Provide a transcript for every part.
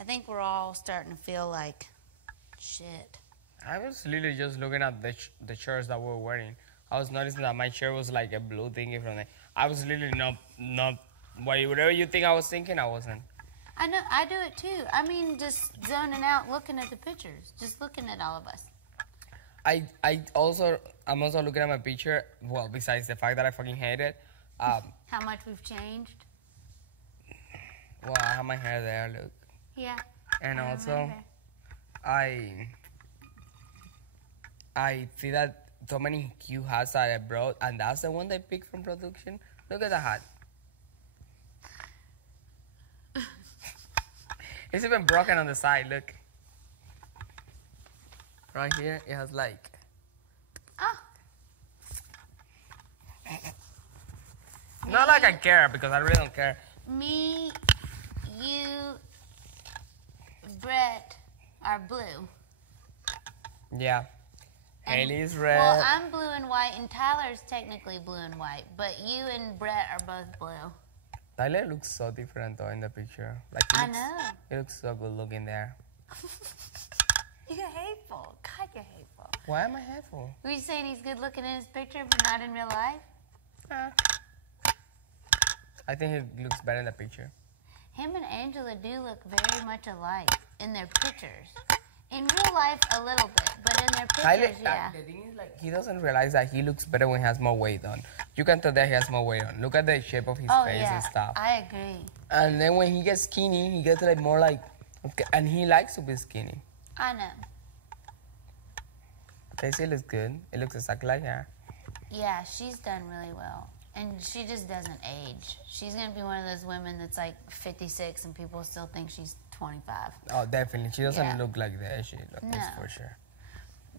I think we're all starting to feel like shit. I was literally just looking at the shirts that we were wearing. I was noticing that my shirt was like a blue thingy from there. I was literally not whatever you think I was thinking, I wasn't. I know, I do it too. I mean, just zoning out, looking at the pictures, just looking at all of us. I'm also looking at my picture. Well, besides the fact that I fucking hate it. How much we've changed. Well, I have my hair there, look. Yeah. And also, I see that so many cute hats that I brought, and that's the one they picked from production. Look at the hat. It's even broken on the side, look. Right here, it has like... Oh. Not like I care, because I really don't care. Me, you, Brett are blue. Yeah. Haley's red. Well, I'm blue and white, and Tyler's technically blue and white, but you and Brett are both blue. Tyler looks so different though in the picture. Like I know. He looks so good looking there. You're hateful. God, you're hateful. Why am I hateful? Were you saying he's good looking in his picture, but not in real life? I think he looks better in the picture. Him and Angela do look very much alike in their pictures. In real life, a little bit, but in their pictures, yeah. The thing is, like, he doesn't realize that he looks better when he has more weight on. You can tell that he has more weight on. Look at the shape of his face and stuff. I agree. And then when he gets skinny, he gets like more like, okay, and he likes to be skinny. I know. Daisy looks good. It looks exactly like her. Yeah, she's done really well. And she just doesn't age. She's going to be one of those women that's like 56 and people still think she's 25. Oh, definitely. She doesn't look like that. She looks for sure.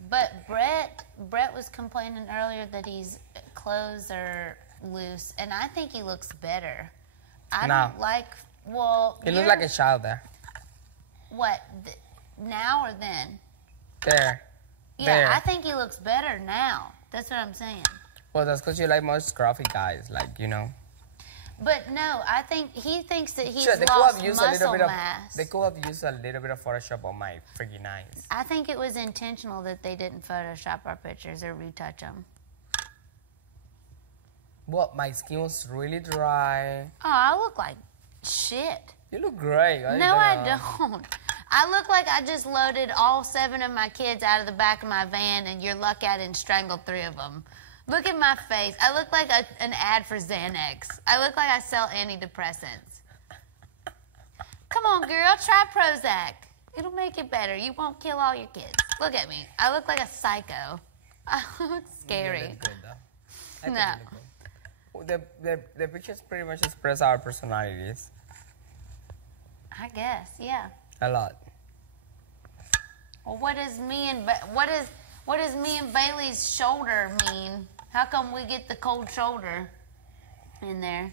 But Brett was complaining earlier that his clothes are loose, and I think he looks better. I don't like, well... He looks like a child there. What, now or then? There. Yeah, there. I think he looks better now. That's what I'm saying. Well, that's because you like more scruffy guys, like, you know. But no, I think he thinks that he's they lost could have used muscle mass. They could have used a little bit of Photoshop on my freaking eyes. I think it was intentional that they didn't Photoshop our pictures or retouch them. Well, my skin was really dry. Oh, I look like shit. You look great. No, I don't. I look like I just loaded all 7 of my kids out of the back of my van and you're lucky I didn't strangle 3 of them. Look at my face. I look like an ad for Xanax. I look like I sell antidepressants. Come on, girl, try Prozac. It'll make it better. You won't kill all your kids. Look at me. I look like a psycho. I look scary. You look good, though. I think you look good. The pictures pretty much express our personalities. I guess, yeah. A lot. Well, what does me and Bailey's shoulder mean? How come we get the cold shoulder in there?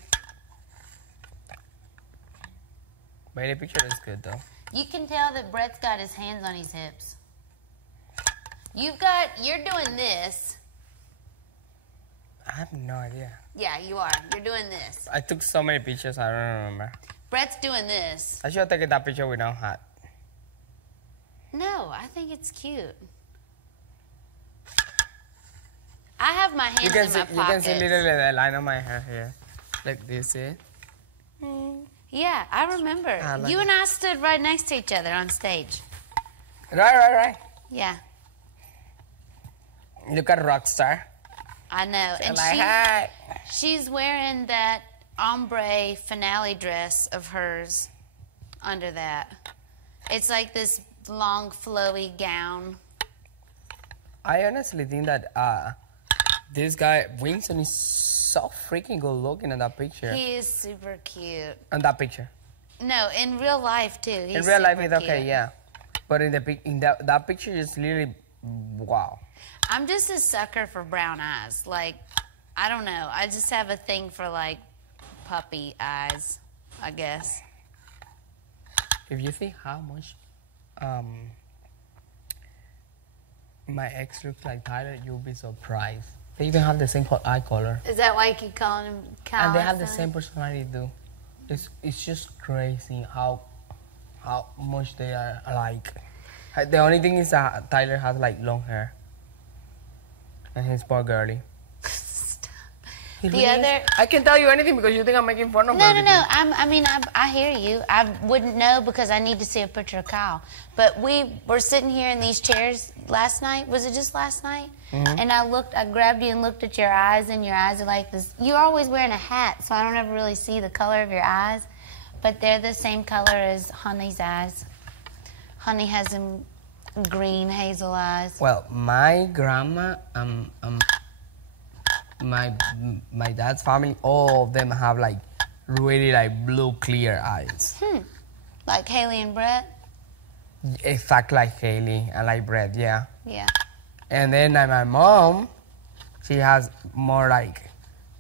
Bailey picture is good though. You can tell that Brett's got his hands on his hips. You're doing this. I have no idea. Yeah, you are. You're doing this. I took so many pictures, I don't remember. Brett's doing this. I should have taken that picture with no hat. No, I think it's cute. I have my hands in my pockets. You can see literally the line of my hair here. Like, do you see it? Yeah, I remember. You and I stood right next to each other on stage. Right. Yeah. Look at Rockstar. I know. And she's wearing that ombre finale dress of hers under that. It's like this long, flowy gown. I honestly think that this guy, Winston, is so freaking good looking in that picture. He is super cute. In that picture? No, in real life, too. In real life, it's okay, yeah. But in that picture, it's literally, wow. I'm just a sucker for brown eyes. Like, I don't know. I just have a thing for, like, puppy eyes, I guess. If you think how much my ex looks like Tyler, you'll be surprised. They even have the same eye color. Is that why you keep calling him Kyle? And they have the same personality too. It's just crazy how how much they are alike. The only thing is that Tyler has like long hair. And he's poor girly. He The really is. other- I can tell you anything because you think I'm making fun of No, everything. I hear you. I wouldn't know because I need to see a picture of Kyle. But we were sitting here in these chairs last night. Was it just last night? Mm-hmm. And I grabbed you and looked at your eyes, and your eyes are like this. You're always wearing a hat, so I don't ever really see the color of your eyes. But they're the same color as Honey's eyes. Honey has them green hazel eyes. Well, my grandma, my dad's family, all of them have like really like blue clear eyes. Like Haley and Brett? Exactly like Haley and like Brett, yeah. Yeah. And then like my mom, she has more like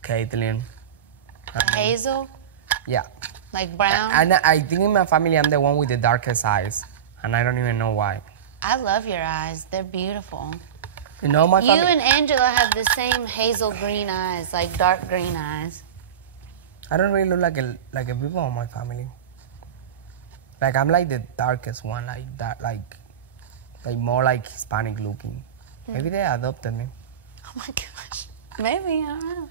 Caitlyn. Hazel? Yeah. Like brown? And I think in my family I'm the one with the darkest eyes, and I don't even know why. I love your eyes. They're beautiful. You know my You family. and Angela have the same hazel green eyes, like dark green eyes. I don't really look like a people in my family. Like I'm like the darkest one, like that, like more like Hispanic looking. Maybe they adopted me. Oh my gosh. Maybe, I don't know.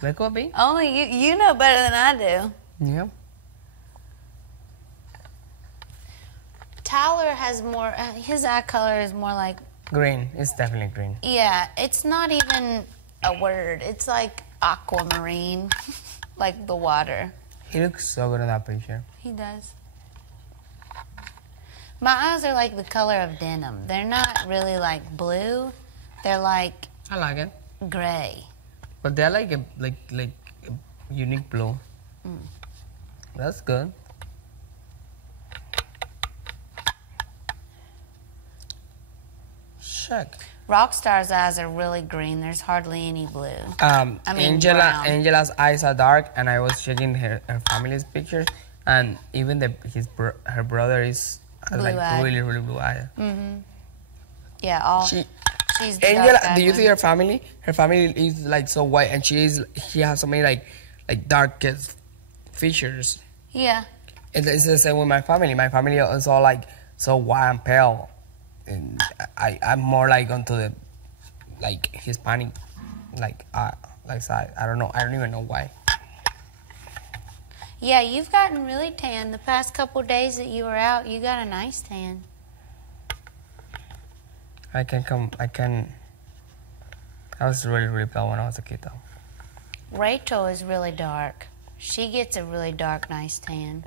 That could be. Only you know better than I do. Yeah. Tyler has more, his eye color is more like, Green. It's definitely green. yeah, it's not even a word. It's like aquamarine, like the water. He looks so good in that picture. He does. My eyes are like the color of denim. They're not really like blue. They're like I like it. gray. But they're like a unique blue. That's good. Check. Rockstar's eyes are really green. There's hardly any blue. I mean, brown. Angela's eyes are dark, and I was checking her family's pictures, and even her brother is like Blue-eyed. really blue eyed. Yeah, she's the Angela, dark-eyed do you one. see her family? Her family is like so white, and she has so many like darkest features. Yeah. It's the same with my family. My family is all like so white and pale, and I'm more like onto the like Hispanic side. I don't know. I don't even know why. Yeah, you've gotten really tan. The past couple days that you were out, you got a nice tan. I was really pale when I was a kid though. Rachel is really dark. She gets a really dark, nice tan.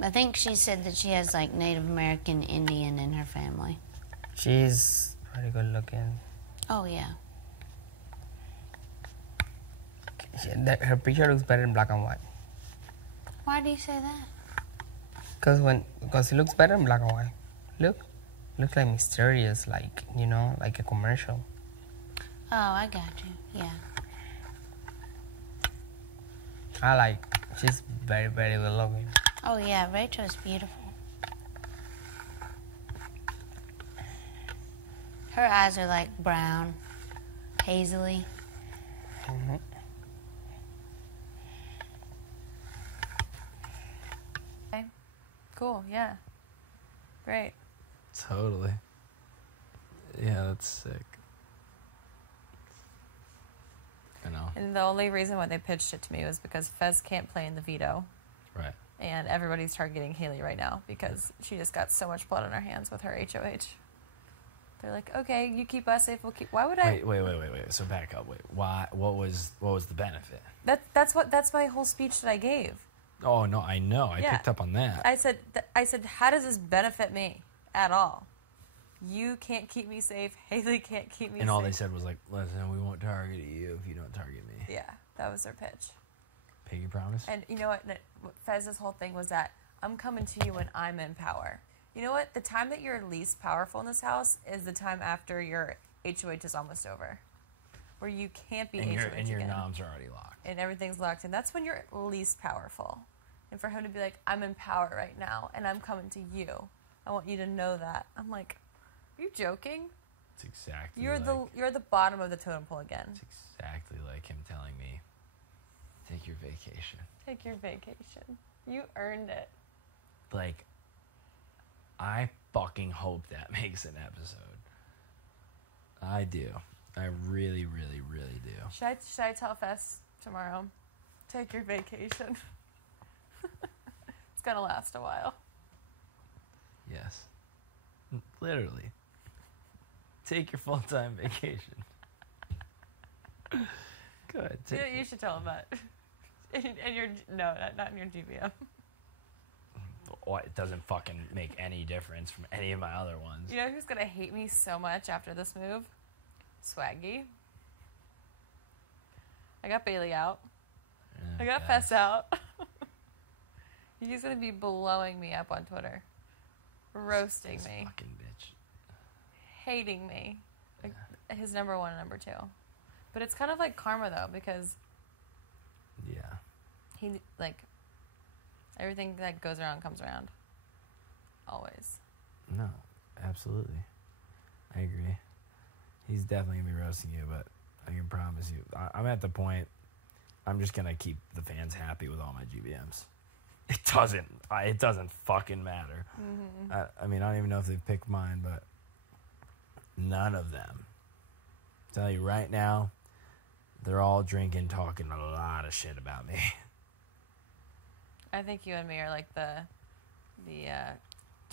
I think she said that she has like Native American Indian in her family. She's pretty good looking. Oh, yeah. Her picture looks better in black and white. Why do you say that? Because it looks better in black and white. Looks like mysterious, like like a commercial. Oh, I got you. Yeah. She's very good looking. Oh, yeah, Rachel's beautiful. Her eyes are like brown, hazily. Okay. Cool, yeah. Great. Totally. Yeah, that's sick. I know. And the only reason why they pitched it to me was because Fez can't play in the veto. Right. And everybody's targeting Haley right now because she just got so much blood on her hands with her HOH. They're like, okay, you keep us safe, we'll keep. Why would I? Wait. So back up. Wait. Why? What was the benefit? That's my whole speech that I gave. Oh no, I know. I Yeah. picked up on that. I said, how does this benefit me at all? You can't keep me safe. Haley can't keep me And safe. all they said was like, "Listen, we won't target you if you don't target me." Yeah, that was their pitch. Piggy promise. And you know what? Fez's whole thing was that I'm coming to you when I'm in power. You know what? The time that you're least powerful in this house is the time after your HOH is almost over, where you can't be and HOH your again. noms are already locked. And everything's locked in. That's when you're least powerful. And for him to be like, I'm in power right now, and I'm coming to you. I want you to know that. I'm like, are you joking? It's exactly. You're the bottom of the totem pole again. It's exactly like him telling me, "Take your vacation." Take your vacation. You earned it. Like, I fucking hope that makes an episode. I do. I really, really, really do. Should I tell Fess tomorrow? Take your vacation. It's gonna last a while. Yes. Literally. Take your full-time vacation. Good. You should tell him that. In your not in your GBM. Well, it doesn't fucking make any difference from any of my other ones. You know who's gonna hate me so much after this move? Swaggy. I got Bailey out. I got Fess out. He's gonna be blowing me up on Twitter, roasting This me, fucking bitch. hating me. Like, his number one and number two. But it's kind of like karma though, because Yeah. he like everything that goes around comes around. Always. No, absolutely. I agree. He's definitely gonna be roasting you, but I can promise you, I'm at the point. I'm just gonna keep the fans happy with all my GBMs. It doesn't fucking matter. Mm-hmm. I mean, I don't even know if they've picked mine, but none of them. Tell you right now, they're all drinking, talking a lot of shit about me. I think you and me are like the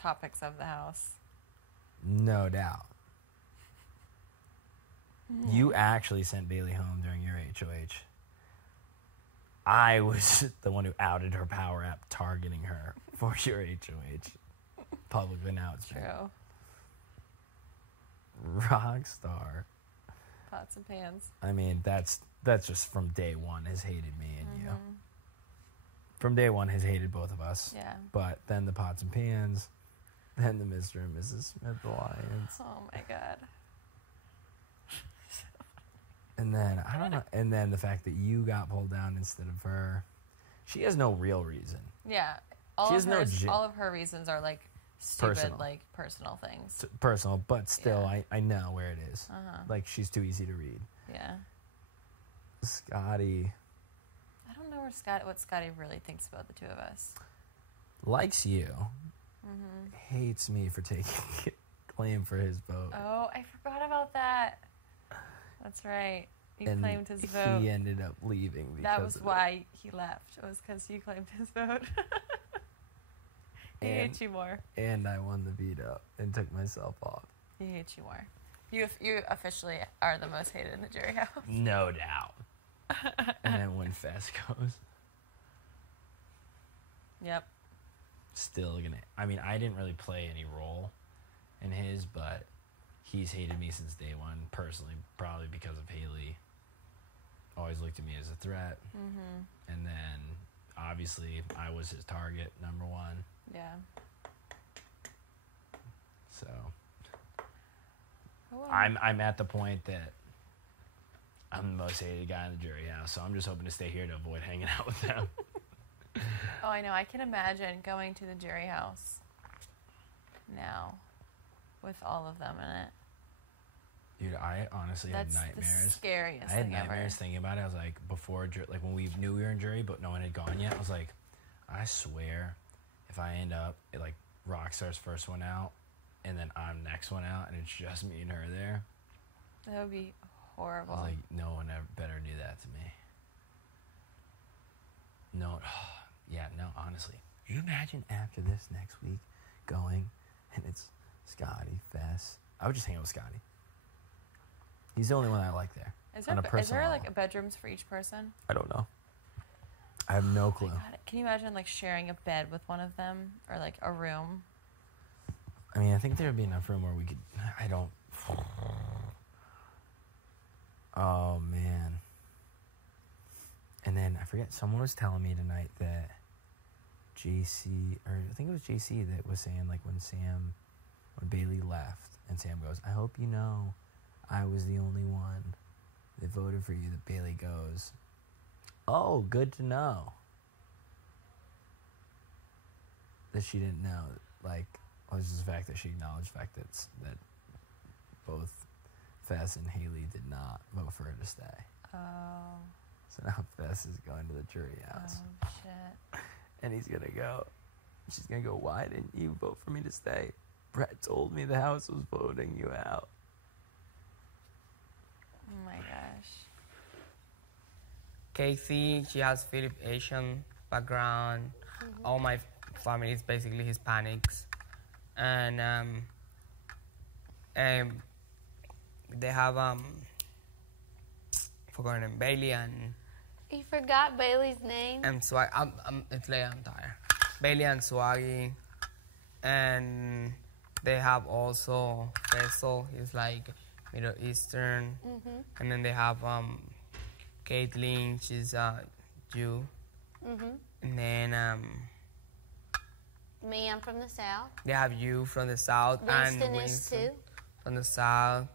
topics of the house. No doubt. You actually sent Bailey home during your HOH. I was the one who outed her Power App targeting her for your HOH. Public announcement. True. Rockstar. Pots and pans. I mean, that's just from day one has hated me and you. From day one has hated both of us. Yeah. But then the Pots and Pans, then the Mr. and Mrs. Smith Alliance. Oh my god. And then, I don't know, and then the fact that you got pulled down instead of her. She has no real reason. Yeah. She has no all of her reasons are like stupid, Personal. like personal things. It's personal, but still, Yeah. I know where it is. Uh-huh. Like, she's too easy to read. Yeah. Scotty I don't know what Scotty really thinks about the two of us. likes you, hates me for taking claim for his vote. Oh, I forgot about that. That's right. You and claimed his vote. he ended up leaving because That was of why he left. It was because you claimed his vote. He And- hates you more. it. And I won the veto and took myself off. He hates you more. You officially are the most hated in the jury house. No doubt. And then when Fest goes, Yep. still gonna. I mean, I didn't really play any role in his, but he's hated me since day one, personally, probably because of Haley. Always looked at me as a threat. And then, obviously, I was his target, number one. Yeah. So, Oh, well. I'm at the point that I'm the most hated guy in the jury house, so I'm just hoping to stay here to avoid hanging out with them. Oh, I know. I can imagine going to the jury house now with all of them in it. Dude, I honestly That's had the nightmares. scariest I had thing nightmares ever. thinking about it. I was like, before, like when we knew we were in jury, but no one had gone yet. I was like, I swear, if I end up like Rockstar's first one out, and then I'm next one out, and it's just me and her there, That would be I horrible. was like, no one ever better do that to me. No, yeah, no, honestly. Can you imagine after this next week going, and it's Scotty, Fess? I would just hang out with Scotty. He's the only one I like there. Is on a there personal like level. bedrooms for each person? I don't know. I have no clue. God, can you imagine like sharing a bed with one of them or like a room? I mean, I think there would be enough room where we could. I don't. Oh man. And then I forget. Someone was telling me tonight that JC, or I think it was JC that was saying like when Bailey left, and Sam goes, "I hope you know, I was the only one that voted for you. That Bailey goes, oh, good to know that she didn't know. Like, was just the fact that she acknowledged the fact that both Fess and Haley did not vote for her to stay. Oh, So now Fess is going to the jury house, oh shit. and he's gonna go, She's gonna go, why didn't you vote for me to stay? Brett told me the house was voting you out. Oh my gosh. Casey, she has Filip Asian background. All my family is basically Hispanics. And they have forgotten Bailey and You forgot Bailey's name? Swag. It's late. I'm tired. Bailey and Swaggy, and they have also Faisal. He's like Middle Eastern, and then they have Caitlin. She's Jew, and then Me, I'm from the South. they have you from the South Winston and is Winston too. from the South,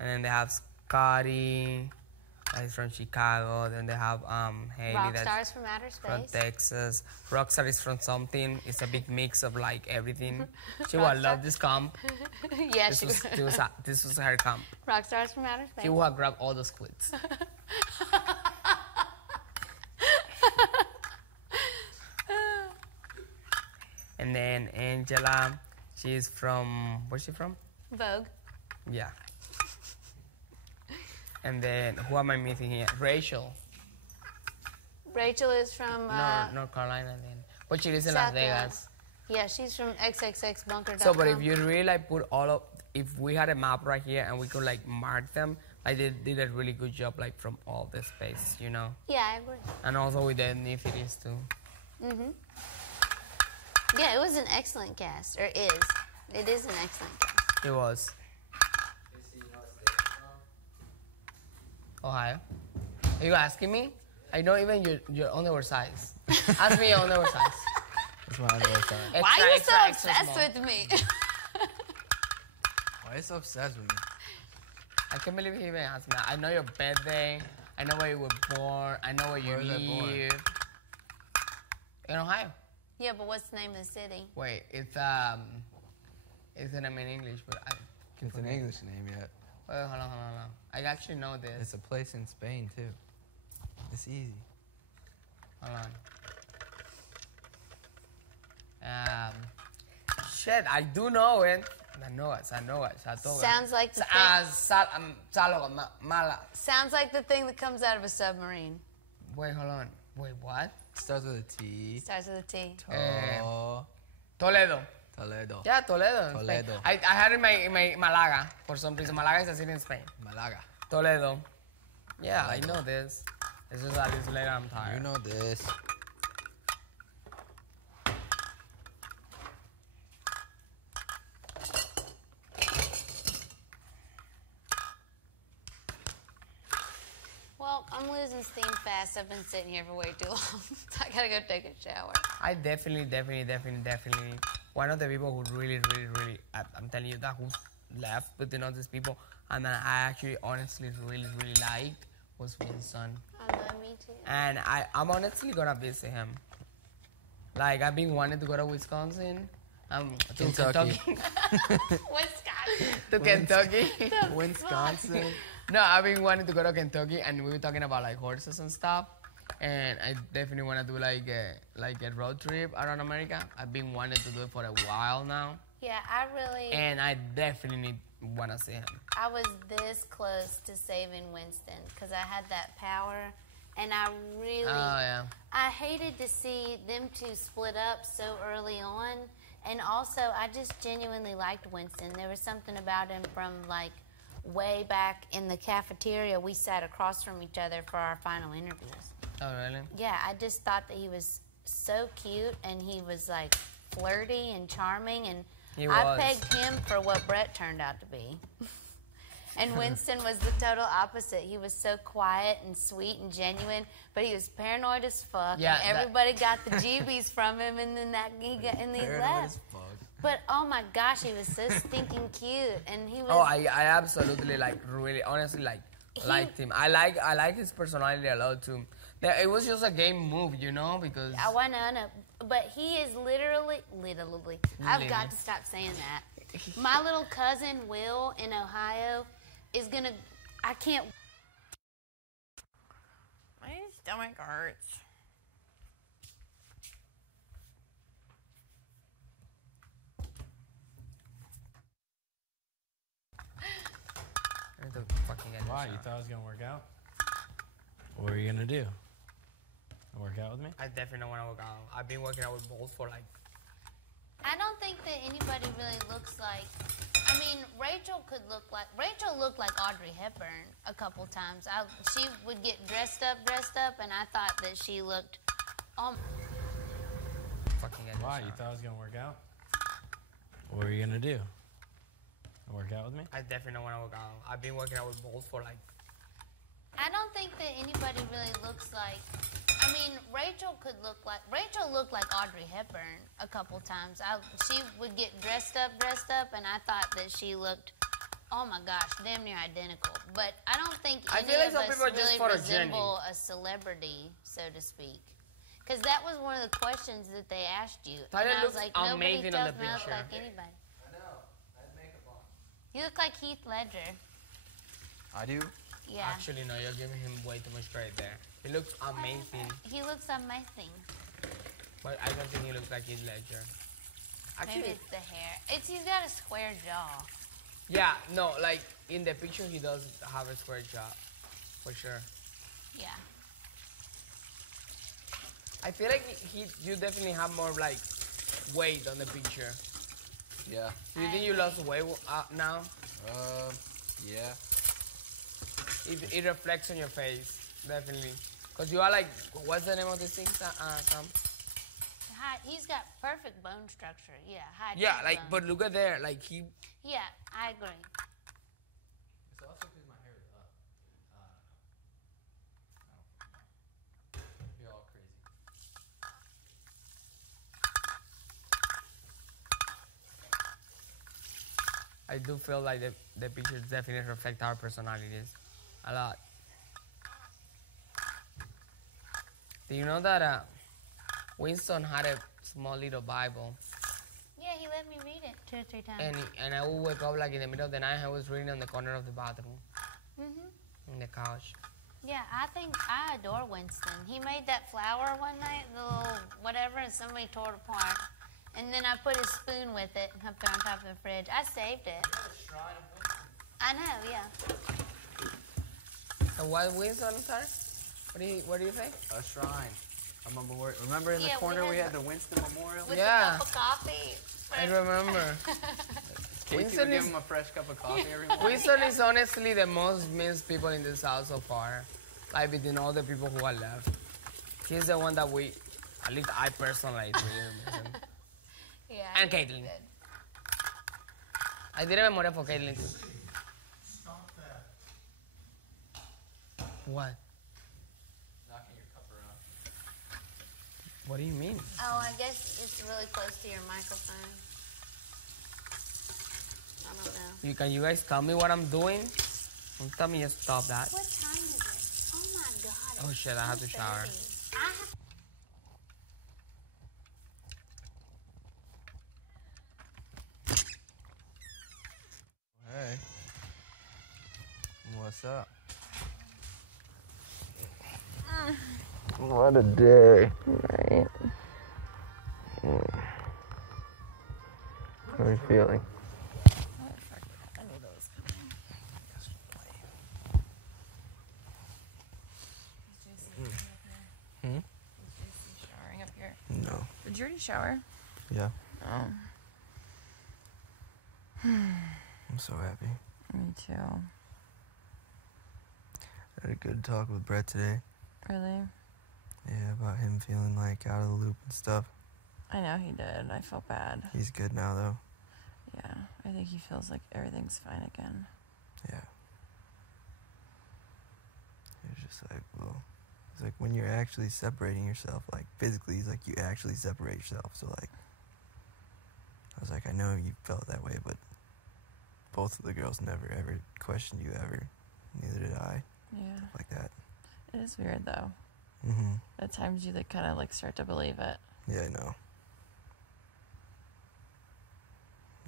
and then they have Scotty. He's from Chicago. Then they have Haley. Rock that's stars from outer from space. Texas. Rockstar is from something. It's a big mix of like everything. She would love this comp. Yeah, This was her comp. rock stars from outer space. She would have grabbed all the squids. And then Angela, she's from, where's she from? Vogue. Yeah. And then who am I missing here? Rachel. Rachel is from North Carolina then. But she lives in South Las Vegas. Yeah, she's from XXXBunker.com. So, but if you really like put all of, if we had a map right here and we could like mark them, like they did a really good job like from all the space, you know? Yeah, I agree. And also with the ethnicities too. Yeah, it was an excellent cast, or is. It is an excellent cast. It was. Ohio. Are you asking me? I know even your underwear size. Ask me your underwear size. That's my underwear size. Why are you Extra, so extra obsessed small. with me? Why are you so obsessed with me? I can't believe he even asked me. I know your birthday. I know where you were born. I know where you Where was I born? live. In Ohio. Yeah, but what's the name of the city? Wait, it's in English, but I. It's an English name yet. Wait, hold on. I actually know this. It's a place in Spain too. It's easy. Hold on. Shit, I do know it. I know it. Sounds like the Mala. Sounds like the thing that comes out of a submarine. Wait, hold on. Wait, what? Starts with a T. Starts with a T. Toledo. Toledo. Yeah, Toledo. in Spain. Toledo. I had in my Malaga for some reason. Malaga is a city in Spain. Malaga. Toledo. Yeah, I know this. It's just that it's later. I'm tired. You know this. Well, I'm losing steam fast. I've been sitting here for way too long. So I gotta go take a shower. I definitely. One of the people who really, I'm telling you that who left between all these people, and that I actually honestly really liked was Winston. I love me too. And I'm honestly gonna visit him. Like I've been wanting to go to Wisconsin, to Kentucky. Wisconsin. to Kentucky. Wisconsin. No, I've been wanting to go to Kentucky, and we were talking about like horses and stuff. And I definitely want to do like a road trip around America. I've been wanting to do it for a while now, Yeah, I really. and I definitely want to see him. I was this close to saving Winston because I had that power, and I really. Oh yeah. I hated to see them two split up so early on, and also I just genuinely liked Winston. There was something about him from like way back in the cafeteria. We sat across from each other for our final interviews. Oh really? Yeah, I just thought that he was so cute, and he was like flirty and charming, and He I was. pegged him for what Brett turned out to be. And Winston was the total opposite. He was so quiet and sweet and genuine, but he was paranoid as fuck. Yeah, and everybody got the GBs from him, and then he Paranoid left. as fuck. But oh my gosh, he was so stinking cute, and he was. Oh, I absolutely like really honestly liked him. I like his personality a lot too. It was just a game move, you know, because I know, but he is literally. I've got to stop saying that. My little cousin Will in Ohio is gonna. I can't. My stomach hurts. Why? You thought I was gonna work out? What are you gonna do? Work out with me? I definitely don't want to work out. I've been working out with Bulls for like. I don't think that anybody really looks like. I mean, Rachel looked like Audrey Hepburn a couple times. She would get dressed up, and I thought that she looked. Fucking get Why? You thought I was gonna work out? What are you gonna do? Work out with me? I definitely don't want to work out. I've been working out with Bulls for like. I don't think that anybody really looks like. I mean, Rachel looked like Audrey Hepburn a couple times. She would get dressed up, and I thought that she looked, oh my gosh, damn near identical. But I don't think I any feel like of some us people are just really photogenic. resemble a celebrity, so to speak. Because that was one of the questions that they asked you. Tyler and I was looks like, nobody amazing on tells the me I look picture. like anybody. I know. I had makeup on. You look like Heath Ledger. I do? Yeah. Actually, no, you're giving him way too much credit there. He looks amazing, He looks amazing. but I don't think he looks like Heath Ledger. Maybe Actually, it's the hair. He's got a square jaw. yeah, no, like in the picture he does have a square jaw, for sure. Yeah. I feel like you definitely have more like weight on the picture. Yeah. Do you think you lost weight now? Yeah. It reflects on your face, definitely. Cause you are like, what's the name of this thing, Sam? He's got perfect bone structure. Yeah, high Yeah, like, cheekbones. but look at there, like he. Yeah, I agree. It's also because my hair is up. I don't know. You're all crazy. I do feel like the pictures definitely reflect our personalities a lot. Do you know that Winston had a small little Bible, Yeah, he let me read it 2 or 3 times. and I would wake up like in the middle of the night. I was reading on the corner of the bathroom, in the couch. Yeah, I adore Winston. He made that flower one night, the little whatever, and somebody tore it apart. And then I put his spoon with it up there on top of the fridge. I saved it. I know, yeah. And what Winston, sorry? What do you say? A shrine. A memorial. Remember in the Yeah, corner we had had the Winston Memorial? With Yeah. a cup of coffee. I remember. Casey Winston would give is- him a fresh cup of coffee every morning. Winston is honestly the most missed people in this house so far. Like between all the people who are left. He's the one that at least I personally really miss him. Yeah. And Caitlin. Good. I did a memoria for Caitlin too. Stop that. What? Knocking your cup around. What do you mean? Oh, I guess it's really close to your microphone. I don't know. Can you guys tell me what I'm doing? Don't tell me just stop that. What time is it? Oh my god. Oh it's shit, I have to shower. 2:30. I have Hey. What's up? What a day. Right. How are you feeling? I knew that was coming. Is JC showering up here? Is JC showering up here? No. Did you already shower? Yeah. Oh. I'm so happy. Me too. I had a good talk with Brett today. Really? Yeah, about him feeling like out of the loop and stuff. I know he did. I felt bad. He's good now though. Yeah, I think he feels like everything's fine again. Yeah. He was just like, well, it's like when you're actually separating yourself, like physically, he's like, you actually separate yourself. So like, I was like, I know you felt that way, but both of the girls never ever questioned you ever. Neither did I. Yeah. Like that. It is weird though. Mm-hmm. At times you like kind of like start to believe it. Yeah, I know.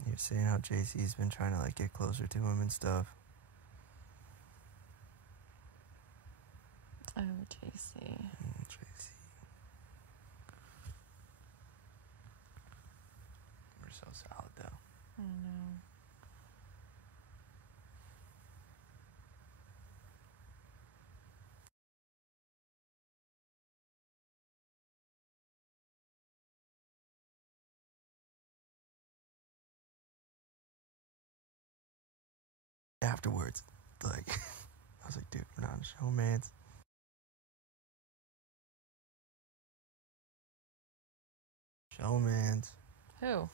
You're saying how JC's been trying to like get closer to him and stuff. Oh, JC. JC. We're so solid though. I know. afterwards, like, I was like, dude, we're not showmans. Showmans. Who?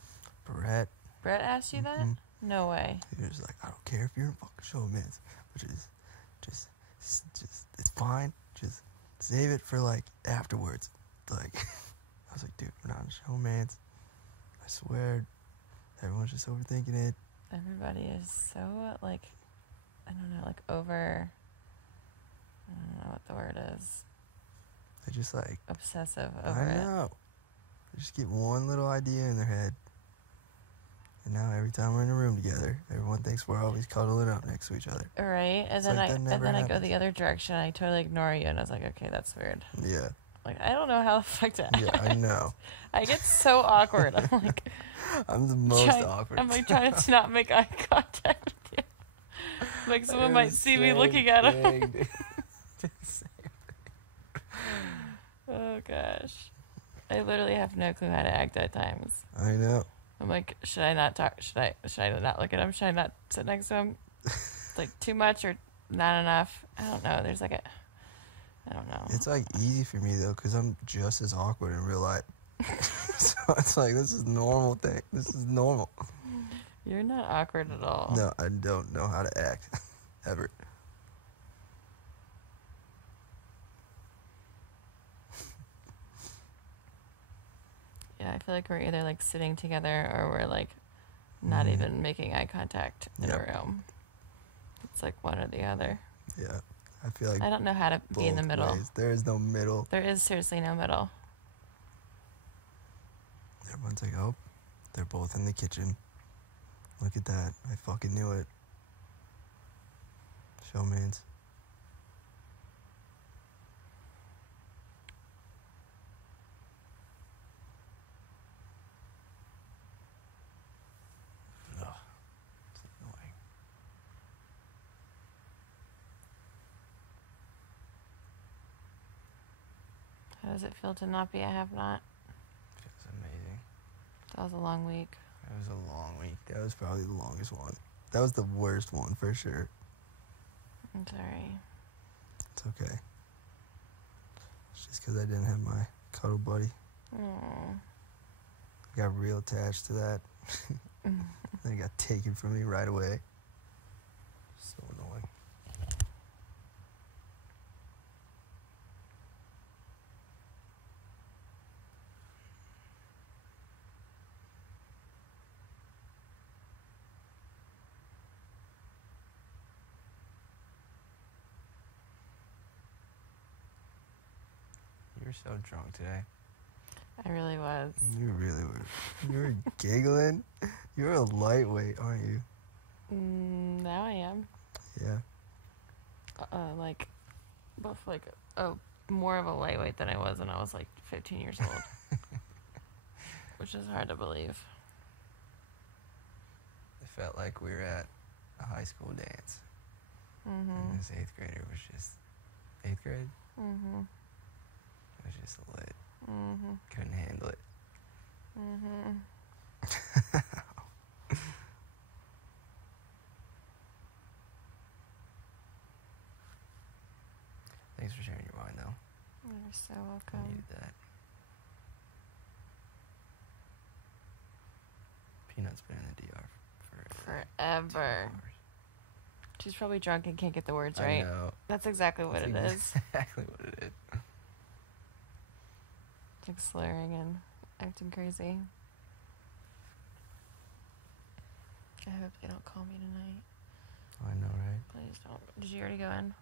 Brett. Brett asked you that? Mhm. No way. He was like, I don't care if you're in fucking showmans, but just, it's fine. Just save it for like afterwards. Like, I was like, dude, we're not in showmans. I swear, everyone's just overthinking it. Everybody is so, like, I don't know, like over, I don't know what the word is, They're just like, obsessive over I it. know. They just get one little idea in their head. And now every time we're in a room together, everyone thinks we're always cuddling up next to each other. Right? And It's then like that I never go happens. the other direction. I totally ignore you, and I was like, okay, that's weird. Yeah. Like, I don't know how the fuck to act. Yeah, I know. I get so awkward. I'm like, I'm the most trying, awkward. I'm like trying to not make eye contact with you. Like someone might see me looking at him. Oh gosh. I literally have no clue how to act at times. I know. I'm like, should I not talk? Should I not look at him? Should I not sit next to him? Like too much or not enough? I don't know. There's like a, I don't know. It's like easy for me though, because I'm just as awkward in real life. So it's like, this is normal thing. This is normal. You're not awkward at all. No, I don't know how to act. Ever. Yeah, I feel like we're either like sitting together or we're like not even making eye contact in Yep. a room. It's like one or the other. Yeah. I feel like I don't know how to be in the both middle. ways. There is no middle. There is seriously no middle. Everyone's like, oh, they're both in the kitchen. Look at that. I fucking knew it. Showmans. Ugh. It's annoying. How does it feel to not be a have-not? Feels amazing. That was a long week. That was a long week. That was probably the longest one. That was the worst one for sure. I'm sorry. It's okay. It's just because I didn't have my cuddle buddy. Oh. I got real attached to that. Then it got taken from me right away. So annoying. You were so drunk today. I really was. You really were. You were giggling. You're a lightweight, aren't you? Now I am. Yeah. Like, both like more of a lightweight than I was when I was like 15 years old. Which is hard to believe. It felt like we were at a high school dance. Mm-hmm. And this 8th grader was just 8th grade. Mm-hmm. It was just lit. Mm-hmm. Couldn't handle it. Mm-hmm. Thanks for sharing your wine, though. You're so I welcome. needed that. Peanut's been in the DR for Forever. She's probably drunk and can't get the words I right. know. That's exactly what it is. Exactly what it is. Like slurring and acting crazy. I hope they don't call me tonight. I know, right? Please don't. Did you already go in?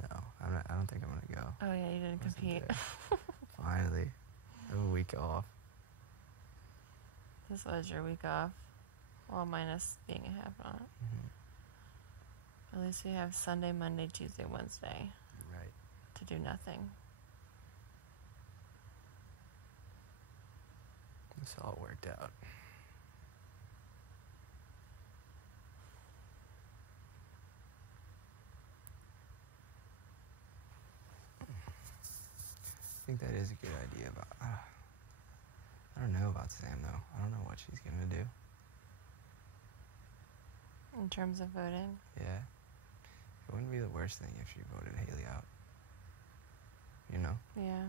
No, I'm not, I don't think I'm gonna go. Oh yeah, you didn't Wasn't compete. there. Finally, I have a week off. This was your week off. Well, minus being a have-not. Mm-hmm. At least we have Sunday, Monday, Tuesday, Wednesday Right. to do nothing. This all worked out. I think that is a good idea, but I don't know about Sam though. I don't know what she's gonna do. In terms of voting? Yeah. It wouldn't be the worst thing if she voted Haley out. You know? Yeah.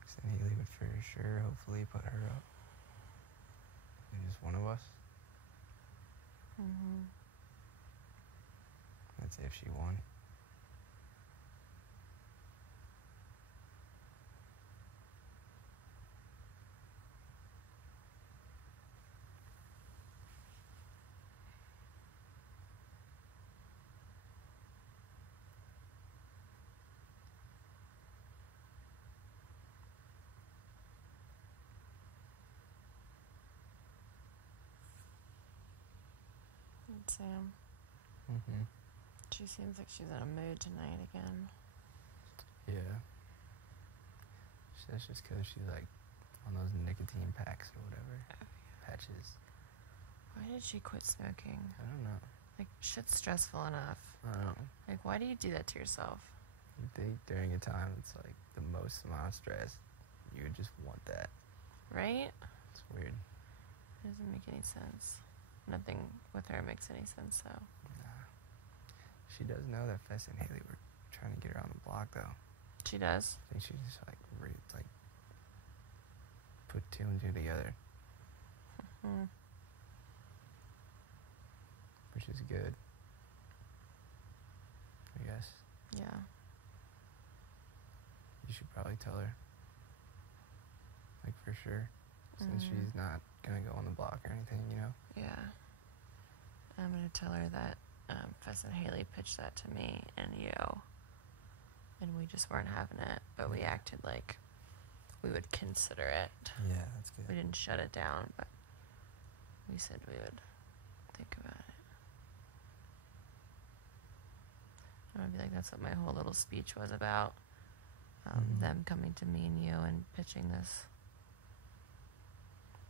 'Cause then Haley would for sure, hopefully, put her up. And just one of us. Mm-hmm. Let's say if she won. And Sam. Mm-hmm. She seems like she's in a mood tonight again. Yeah. That's just because she's like on those nicotine packs or whatever. Patches. Why did she quit smoking? I don't know. Like, shit's stressful enough. I don't know. Like, why do you do that to yourself? You think during a time it's like the most amount of stress, you would just want that. Right? It's weird. It doesn't make any sense. Nothing with her makes any sense, though. Nah. She does know that Fess and Haley were trying to get her on the block, though. She does. I think she just like put two and two together, Hmm. which is good. I guess Yeah. you should probably tell her, like for sure, since Mhm. she's not gonna go on the block or anything, you know. Yeah. I'm going to tell her that Fess and Haley pitched that to me and you. And we just weren't having it, but we acted like we would consider it. Yeah, that's We good. didn't shut it down, but we said we would think about it. I'm gonna be like, that's what my whole little speech was about. Mhm. Them coming to me and you and pitching this.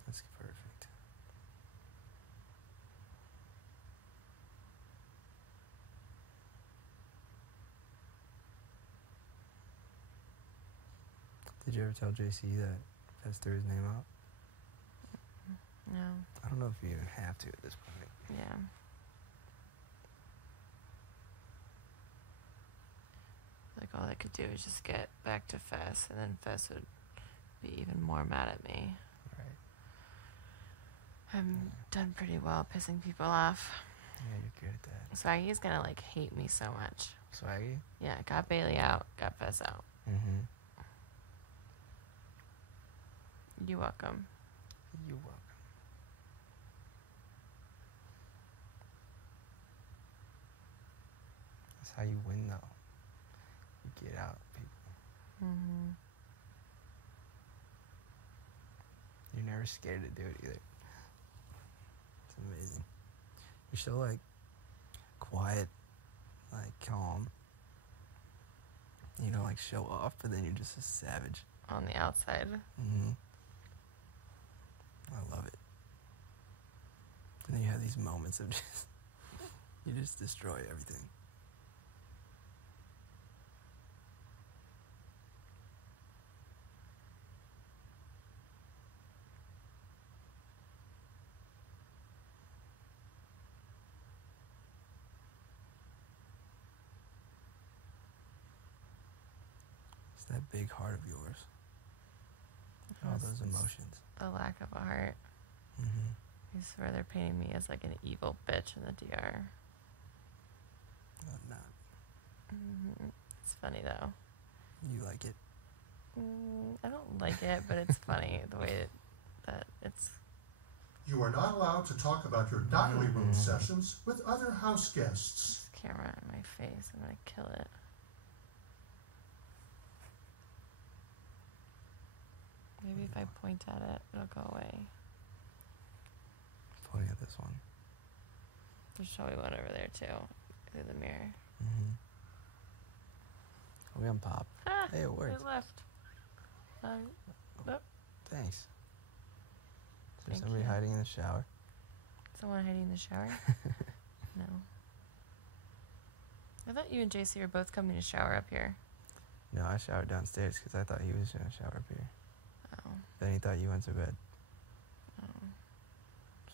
That's perfect. Did you ever tell JC that Fess threw his name out? No. I don't know if you even have to at this point. Yeah. Like, all I could do is just get back to Fess, and then Fess would be even more mad at me. Right. I'm done pretty well pissing people off. Yeah, you're good at that. Swaggy's gonna, like, hate me so much. Swaggy? Yeah, got Bailey out, got Fess out. Mm-hmm. You're welcome. You're welcome. That's how you win, though. You get out, people. Mm-hmm. You're never scared to do it either. It's amazing. You're so, like, quiet, like, calm. You don't, like, show off, but then you're just a savage. On the outside. Mm-hmm. I love it. And then you have these moments of just, you just destroy everything. It's that big heart of yours. All Yes, those it's emotions. The lack of a heart. Mm-hmm. I swear they're painting me as, like, an evil bitch in the DR. Not. Mm-hmm. It's funny, though. You like it? I don't like it, but it's funny the way that it's. You are not allowed to talk about your diary room sessions with other house guests. This camera in my face. I'm gonna kill it. Maybe if I point at it, it'll go away. Pointing at this one. There's probably one over there too, through the mirror. Mm-hmm. Are we on pop? Ah, Hey, it worked. it left. Thanks. Is there Thank somebody you. hiding in the shower? Someone hiding in the shower? No. I thought you and JC were both coming to shower up here. No, I showered downstairs because I thought he was going to shower up here. Oh. Then he thought you went to bed, Oh.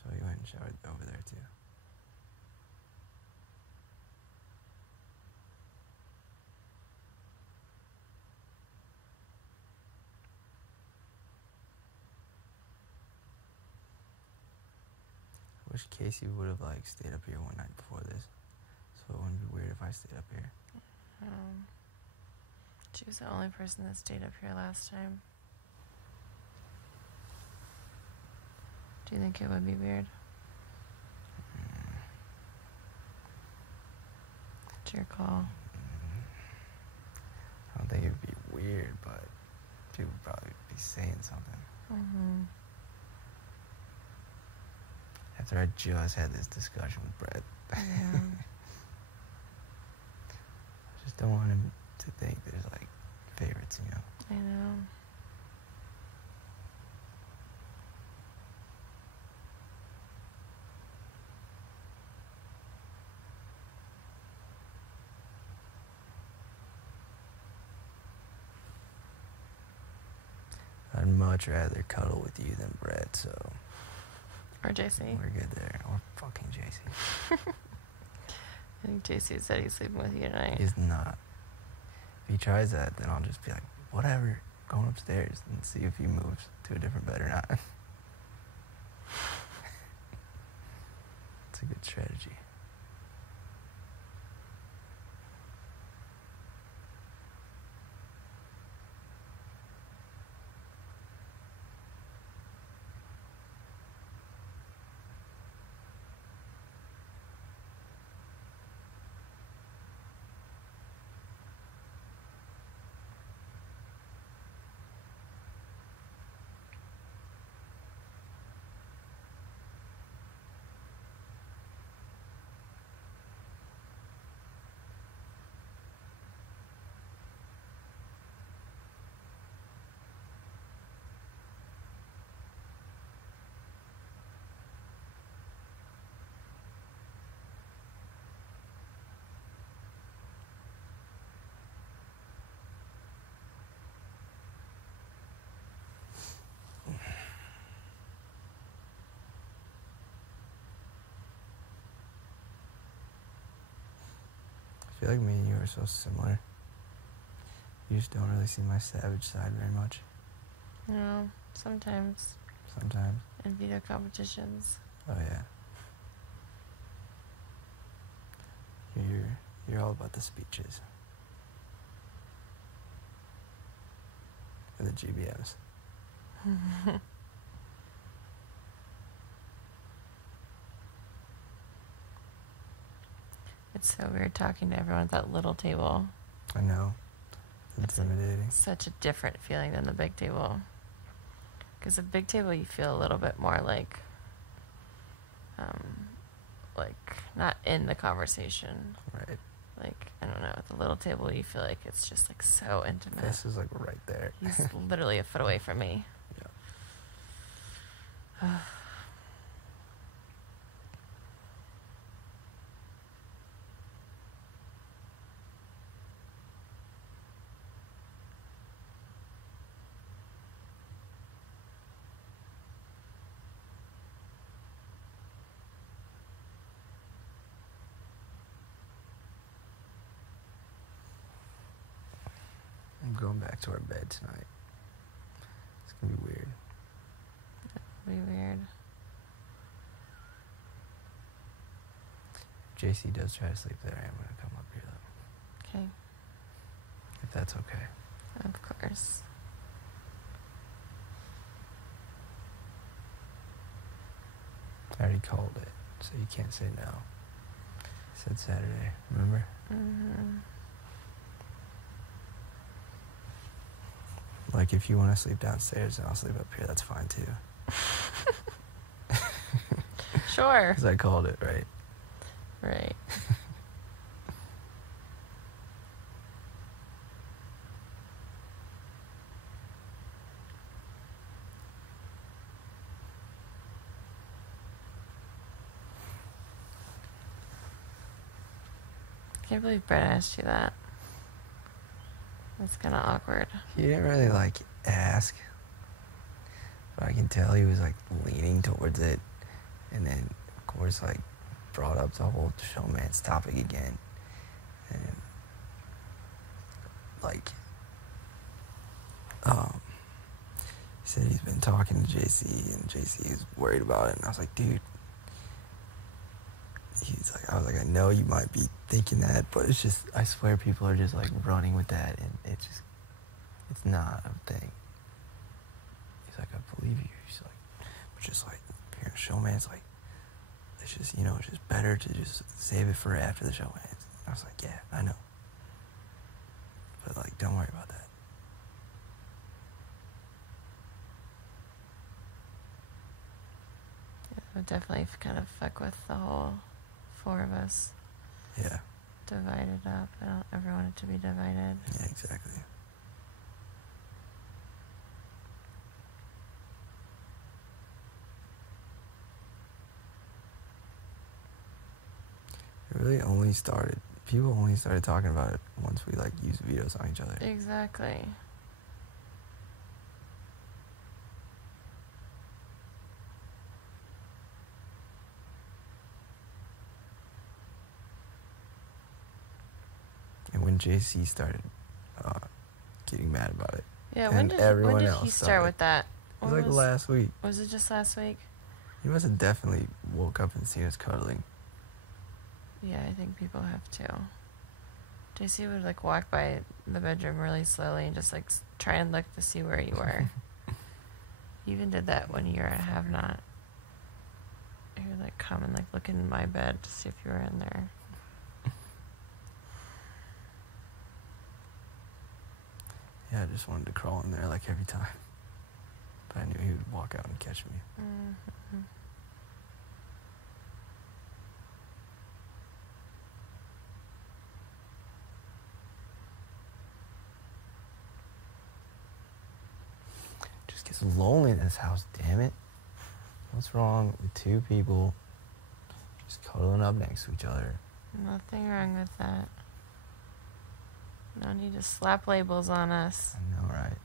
so he went and showered over there too. wish Casey would have like stayed up here one night before this, so it wouldn't be weird if I stayed up here. She was the only person that stayed up here last time. Do you think it would be weird? It's your call. I don't think it would be weird, but people would probably be saying something. After I just had this discussion with Brett. Yeah. I just don't want him to think there's like favorites, you know? I know. I'd much rather cuddle with you than Brett, so Or JC. we're good there. Or fucking JC. I think JC said he's sleeping with you tonight. He's not. If he tries that, then I'll just be like, whatever, going upstairs and see if he moves to a different bed or not. It's a good strategy. I feel like me and you are so similar. You just don't really see my savage side very much. No, sometimes Sometimes. in veto competitions. Oh yeah. You're all about the speeches. And the GBMs. It's so weird talking to everyone at that little table. I know. It's intimidating. Such a different feeling than the big table. Because the big table, you feel a little bit more like not in the conversation. Right. Like, I don't know, at the little table, you feel like it's just like so intimate. This is like right there. He's literally a foot away from me. Yeah. I'm going back to our bed tonight. It's gonna be weird. It'll be weird. If JC does try to sleep there, I am gonna come up here though. Okay. If that's okay. Of course. I already called it, so you can't say no. I said Saturday, remember? Mm-hmm. Like, if you want to sleep downstairs and I'll sleep up here, that's fine too. Sure. Because I called it, right? Right. I can't believe Brett asked you that. That's kind of awkward. He didn't really, like, ask. But I can tell he was, like, leaning towards it. And then, of course, like, brought up the whole showman's topic again. And, like, he said he's been talking to JC, and JC is worried about it. And I was like, dude, he's like, I was like, I know you might be thinking that, but it's just, I swear people are just like running with that, and it's not a thing. He's like, I believe you. He's like, but just like, being a showman, it's like, it's just, you know, it's just better to just save it for after the show ends. I was like, yeah, I know. But like, don't worry about that. It would definitely kind of fuck with the whole 4 of us. Yeah. Divided up. I don't ever want it to be divided. Yeah, exactly. It really only started, people only started talking about it once we like used videos on each other. Exactly. And when JC started getting mad about it, Yeah, And when everyone did else he saw start it. with that? it was When like last week. Was it just last week? He must have definitely woke up and seen us cuddling. Yeah, I think people have to. JC would like walk by the bedroom really slowly and just like try and look to see where you were. He even did that when you were at Have Not. He would like come and like look in my bed to see if you were in there. Yeah, I just wanted to crawl in there like every time. But I knew he would walk out and catch me. Mm-hmm. Just gets lonely in this house, damn it. What's wrong with 2 people just cuddling up next to each other? Nothing wrong with that. No need to slap labels on us. I know, right?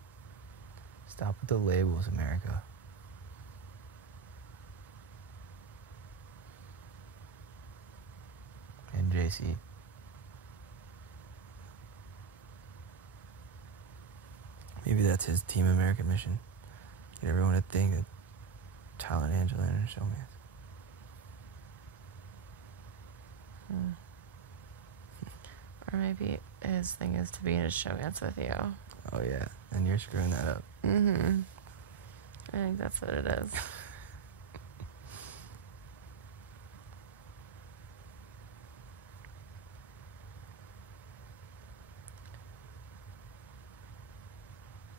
Stop with the labels, America. And JC. Maybe that's his Team America mission. Get everyone to think that Tyler and Angela are showmans. Or maybe his thing is to be in a showmance with you. Oh yeah, and you're screwing that up. Mm-hmm. I think that's what it is.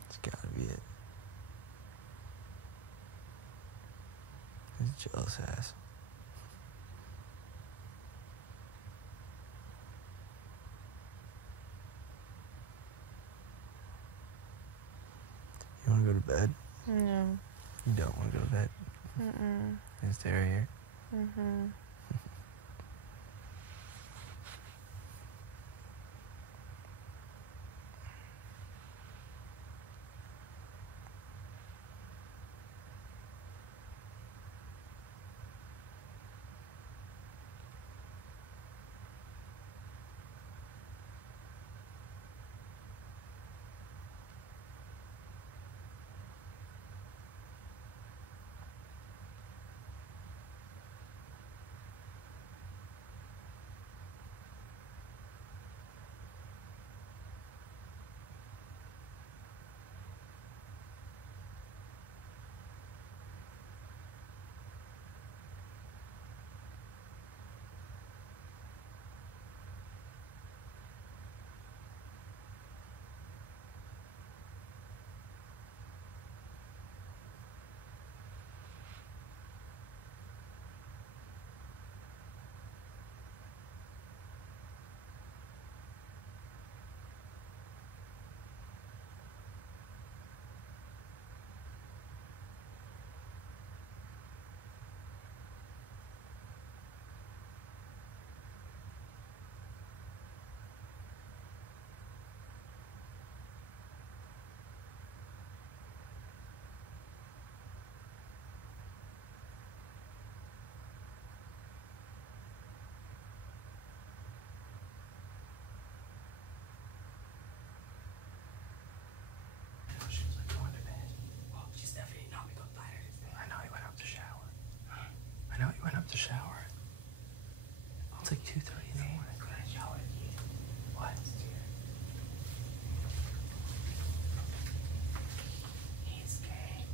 It's gotta be it. His jealous ass. You wanna go to bed? No. You don't wanna go to bed? Mm-mm. Is Tara here? Mm-hmm. She was like going to bed. Well, she's definitely not gonna go to bed. I know he went up to shower. I know he went up to shower. It's like 2:30 in the morning. What? He's gay.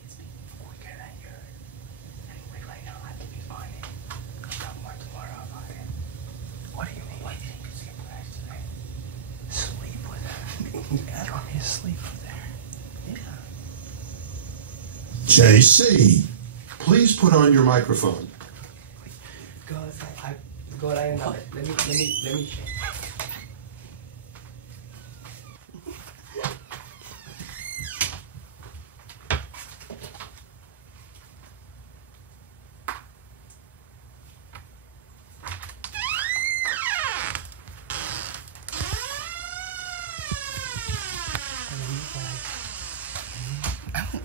He's speaking quicker than yours. And we right now have to be funny. I'll talk more tomorrow about it. What do you mean? Why didn't you skip class today? Sleep with him. You want me to sleep up there? Yeah. JC, please put on your microphone. Go outside. Go right in there. Let me check.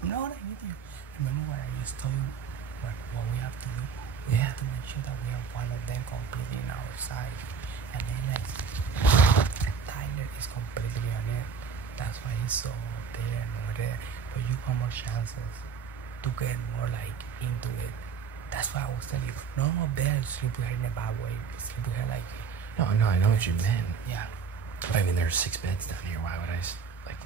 No, not anything. Remember what I just told you? What we have to do? We have to make sure that we have one of them completely on our side. And then Tyler is completely on it. That's why he's so there and over there. But you have more chances to get more like into it. That's why I was telling you. No more bed, sleep with her in a bad way. Sleep with her like. No, I know what you meant. Yeah. But I mean, there's 6 beds down here. Why would I, like,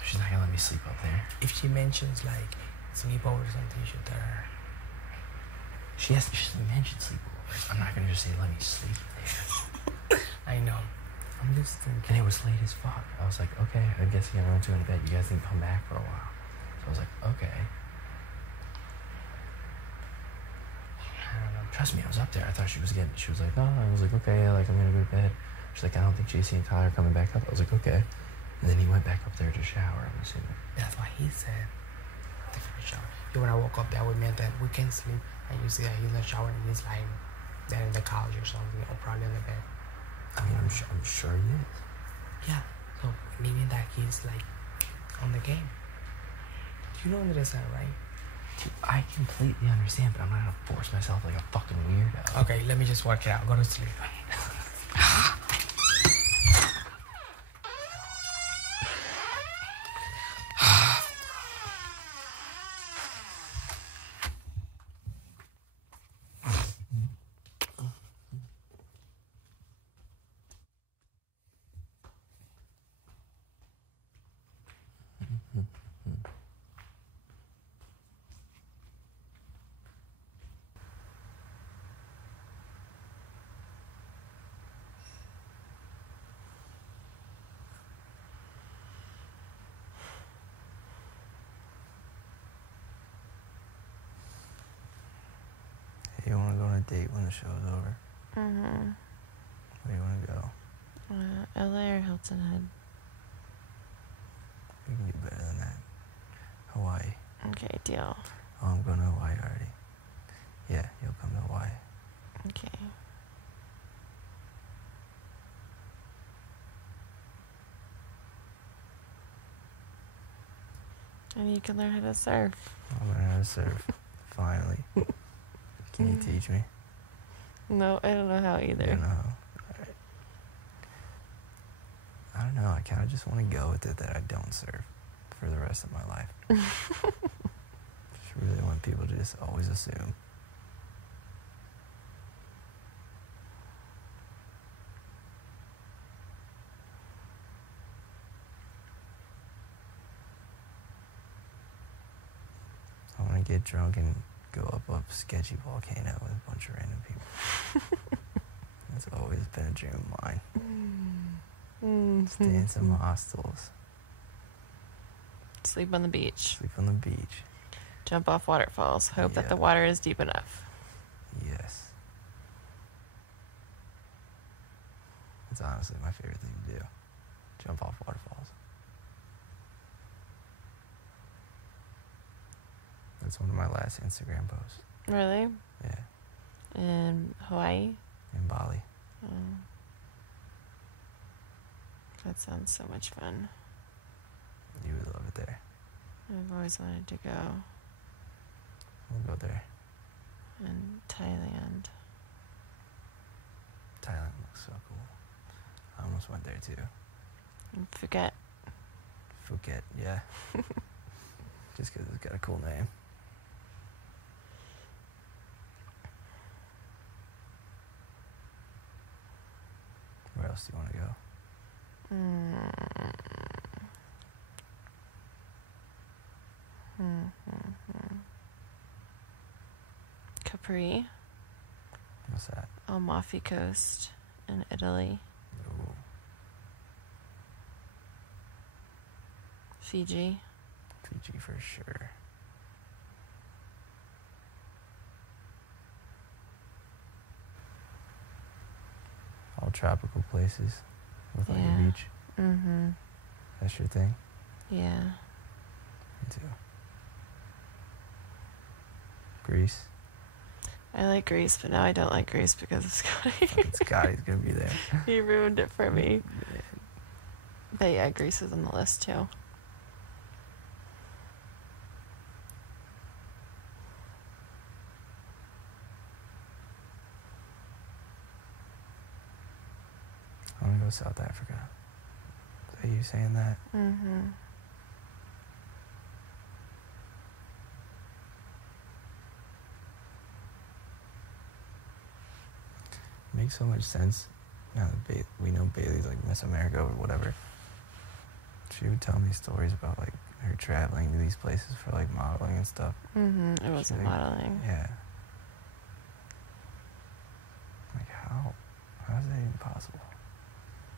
she's not gonna let me sleep up there. If she mentions like sleepover or something, you should tell her. She mentioned sleepovers. I'm not gonna just say, let me sleep there. I know. I'm just thinking. And it was late as fuck. I was like, okay, I guess everyone's going to bed. You guys didn't come back for a while. So I was like, okay. I don't know. Trust me, I was up there. I thought she was like, oh, I was like, okay, like, I'm gonna go to bed. She's like, I don't think JC and Tyler are coming back up. I was like, okay. And then he went back up there to shower, I'm assuming. That's what he said. The first shower. When I woke up there, we meant that we can sleep, and you see that he's in the shower and he's lying there in the couch or something, or probably in the bed. I mean, I'm sure he is. Yeah. So meaning that he's like on the game. You know understand, right? Dude, I completely understand, but I'm not gonna force myself like a fucking weirdo. Okay, let me just work it out. Go to sleep. Hey, you want to go on a date when the show's over? Mm-hmm. Where do you want to go? LA or Hilton Head. We can do better than that. Hawaii. Okay, deal. Oh, I'm going to Hawaii already. Yeah, you'll come to Hawaii. Okay. And you can learn how to surf. I'm learning how to surf. Finally. Can you teach me? No, I don't know how either. I don't know. Alright. I don't know. I kind of just want to go with it that I don't surf for the rest of my life. Just really want people to just always assume. I want to get drunk and go up a sketchy volcano with a bunch of random people. That's always been a dream of mine. Stay in some hostels. Sleep on the beach. Sleep on the beach. Jump off waterfalls. Hope that the Yeah. water is deep enough. Yes. It's honestly my favorite thing to do. Jump off waterfalls. That's one of my last Instagram posts. Really? Yeah. In Hawaii? In Bali. Oh. That sounds so much fun. You would love it there. I've always wanted to go. We'll go there. In Thailand. Thailand looks so cool. I almost went there too. And Phuket. Phuket, yeah. Just because it's got a cool name. else do you want to go? Capri, What's that? Amalfi Coast in Italy, Ooh. Fiji. Fiji for sure. All tropical places with like Yeah. a beach. Mm-hmm. That's your thing? Yeah. Me too. Greece. I like Greece, but now I don't like Greece because of Scotty. Scotty's gonna be there. He ruined it for me. But yeah, Greece is on the list too. I want to go to South Africa. Is that you saying that? Mm-hmm. Makes so much sense now that we know Bailey's like Miss America or whatever. She would tell me stories about like her traveling to these places for like modeling and stuff. Mm-hmm. It wasn't like- modeling. Yeah. Like how is that even possible?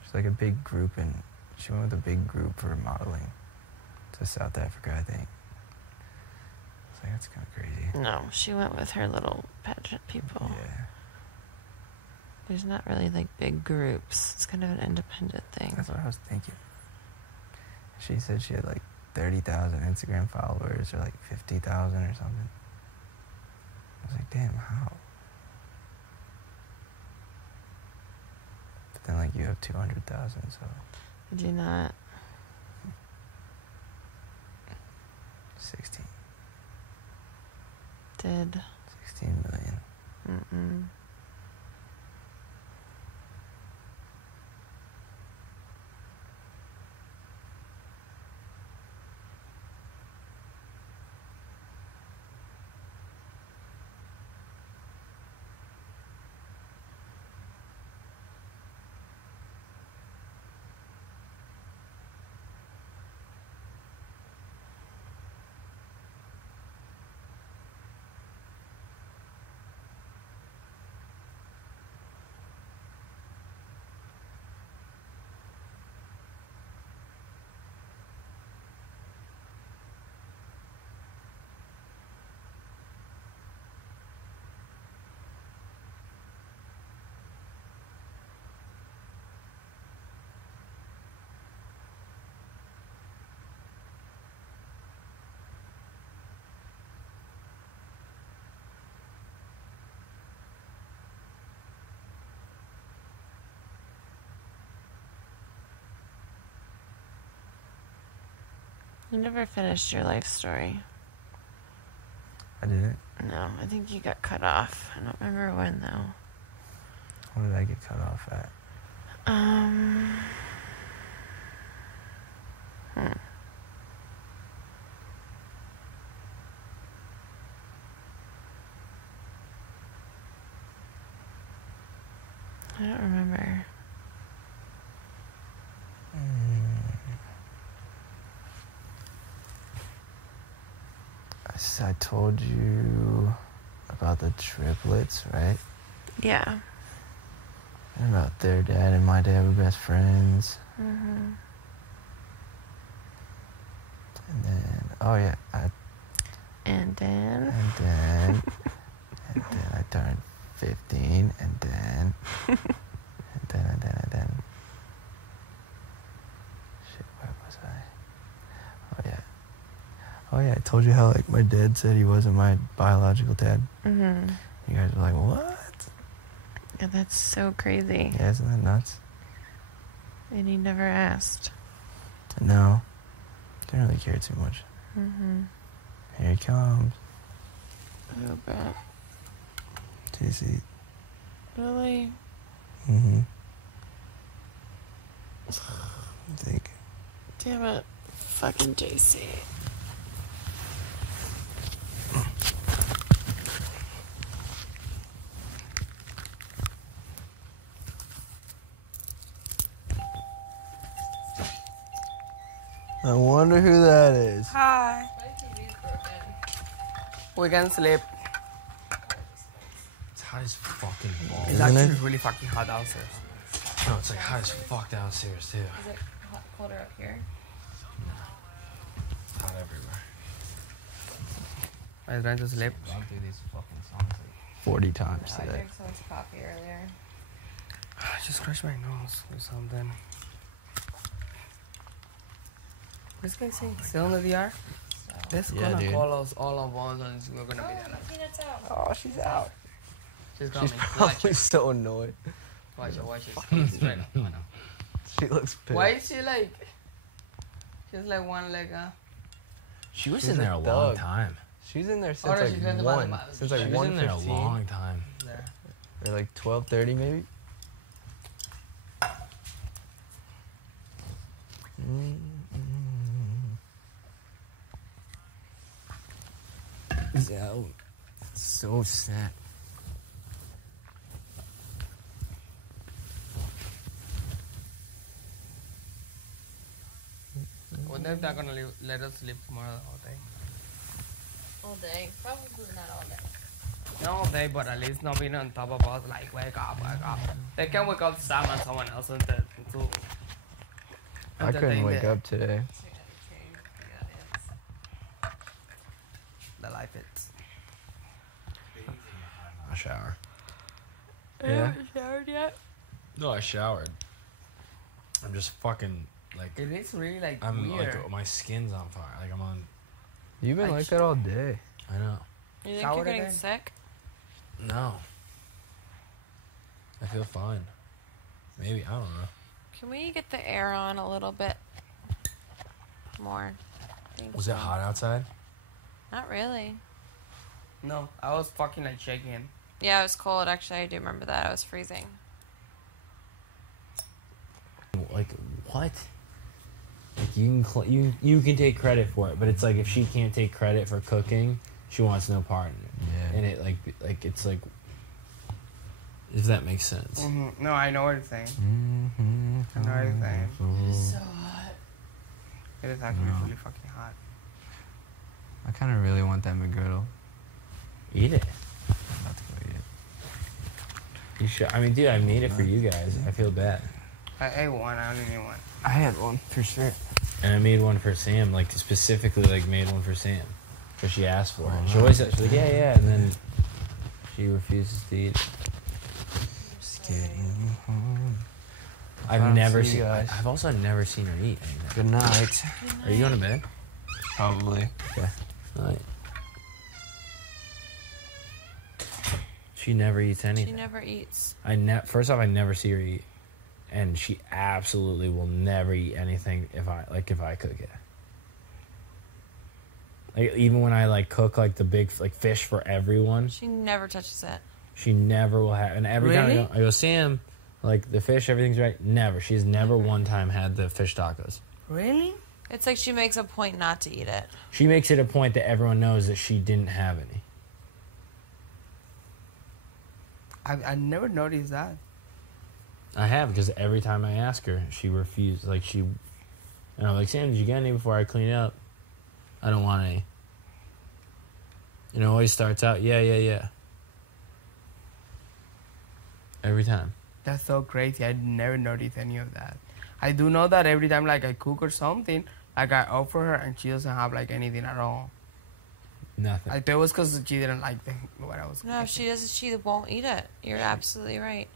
She's like a big group, and she went with a big group for modeling to South Africa, I think. It's like that's kind of crazy. No, she went with her little pageant people. Yeah. There's not really like big groups. It's kind of an independent thing. That's what I was thinking. She said she had like 30,000 Instagram followers or like 50,000 or something. I was like, damn, how? But then like you have 200,000, so I do not. 16 million. Mm-mm. You never finished your life story. I didn't. No, I think you got cut off. I don't remember when though. What did I get cut off at? I don't remember. I told you about the triplets, right? Yeah. And about their dad and my dad were best friends. Mm-hmm. And then, oh yeah, And then. and then I turned 15, and then, and then. Shit, where was I? Oh yeah, I told you how like my dad said he wasn't my biological dad. Mm-hmm. You guys were like, what? Yeah, that's so crazy. Yeah, isn't that nuts? And he never asked. No, didn't really care too much. Mm-hmm. Here he comes. Oh, bet. JC. Really? Mm-hmm. I think. Damn it. Fucking JC. I wonder who that is. Hi. We can sleep. It's hot as fucking balls. It's Isn't actually it? really fucking hot downstairs. No, it's like hot as fuck downstairs too. Is it colder up here? It's hot everywhere. Are you trying to sleep? Run through these fucking songs like 40 times I today. drank so much coffee earlier. I just scratched my nose or something. This guy saying still in the DR? This Yeah, gonna dude. call us all of us and we're gonna be there like, Peanuts out. oh, she's out. She's coming. She's Watch probably it. so annoyed. Watch it. Watch it. It's coming straight up. I know. She looks pissed. Why is she like? She's like one leg. She was She's in a there a long thug. time. She's in there since no, she's in the like 1. bottom. Since She like She was in there a 1:15 long time. There. or like 12:30 maybe. So sad. Wonder if they're gonna let us sleep tomorrow all day. All day. Probably not all day. Not all day, but at least not being on top of us. Like wake up, wake up. They can wake up Sam and someone else to I couldn't wake up today. The life it's. I shower. Yeah. Showered yet? No, I showered. I'm just fucking like It is really like I'm weird. like my skin's on fire. Like I'm on. You've been I like sh- that all day. I know. You think Showered you're getting again? sick? No. I feel fine. Maybe I don't know. Can we get the air on a little bit more? Thank Was you. it hot outside? Not really. No, I was fucking like shaking. Yeah, it was cold. Actually, I do remember that. I was freezing. Like what? Like you can take credit for it, but it's like if she can't take credit for cooking, she wants no part in it. Yeah. And it like it's like if that makes sense. No, I know what you're saying. Mm-hmm. I know what you're saying. So hot. It is actually No. really fucking hot. I kind of really want that McGriddle. Eat it. I'm about to go eat it. You should. I mean, dude, I made it for you guys. I feel bad. I ate one. I only need one. I had one for sure. And I made one for Sam, like specifically, like made one for Sam, because she asked for it. She always said, she's like, yeah, yeah, and then she refuses to eat it. Just getting home. I I've don't never see you seen. guys. I've also never seen her eat anything. Good night. Are you going to bed? Probably. Okay. Night. She never eats She anything. never eats. First off, I never see her eat, and she absolutely will never eat anything if I cook it. Like even when I like cook like the big like fish for everyone, She never touches it. she never will have. And every Really? time I go, Sam, like the fish, everything's right. Never. She's never one time had the fish tacos. Really? It's like she makes a point not to eat it. She makes it a point that everyone knows that she didn't have any. I never noticed that. I have because every time I ask her, she refused. Like she, and I'm like, Sam, did you get any before I clean up? I don't want any. And it always starts out, yeah. Every time. That's so crazy. I never noticed any of that. I do know that every time like I cook or something, like I offer her and she doesn't have like anything at all. Nothing. I thought it was because she didn't like what I was No, cooking. she doesn't. She won't eat it. You're absolutely right.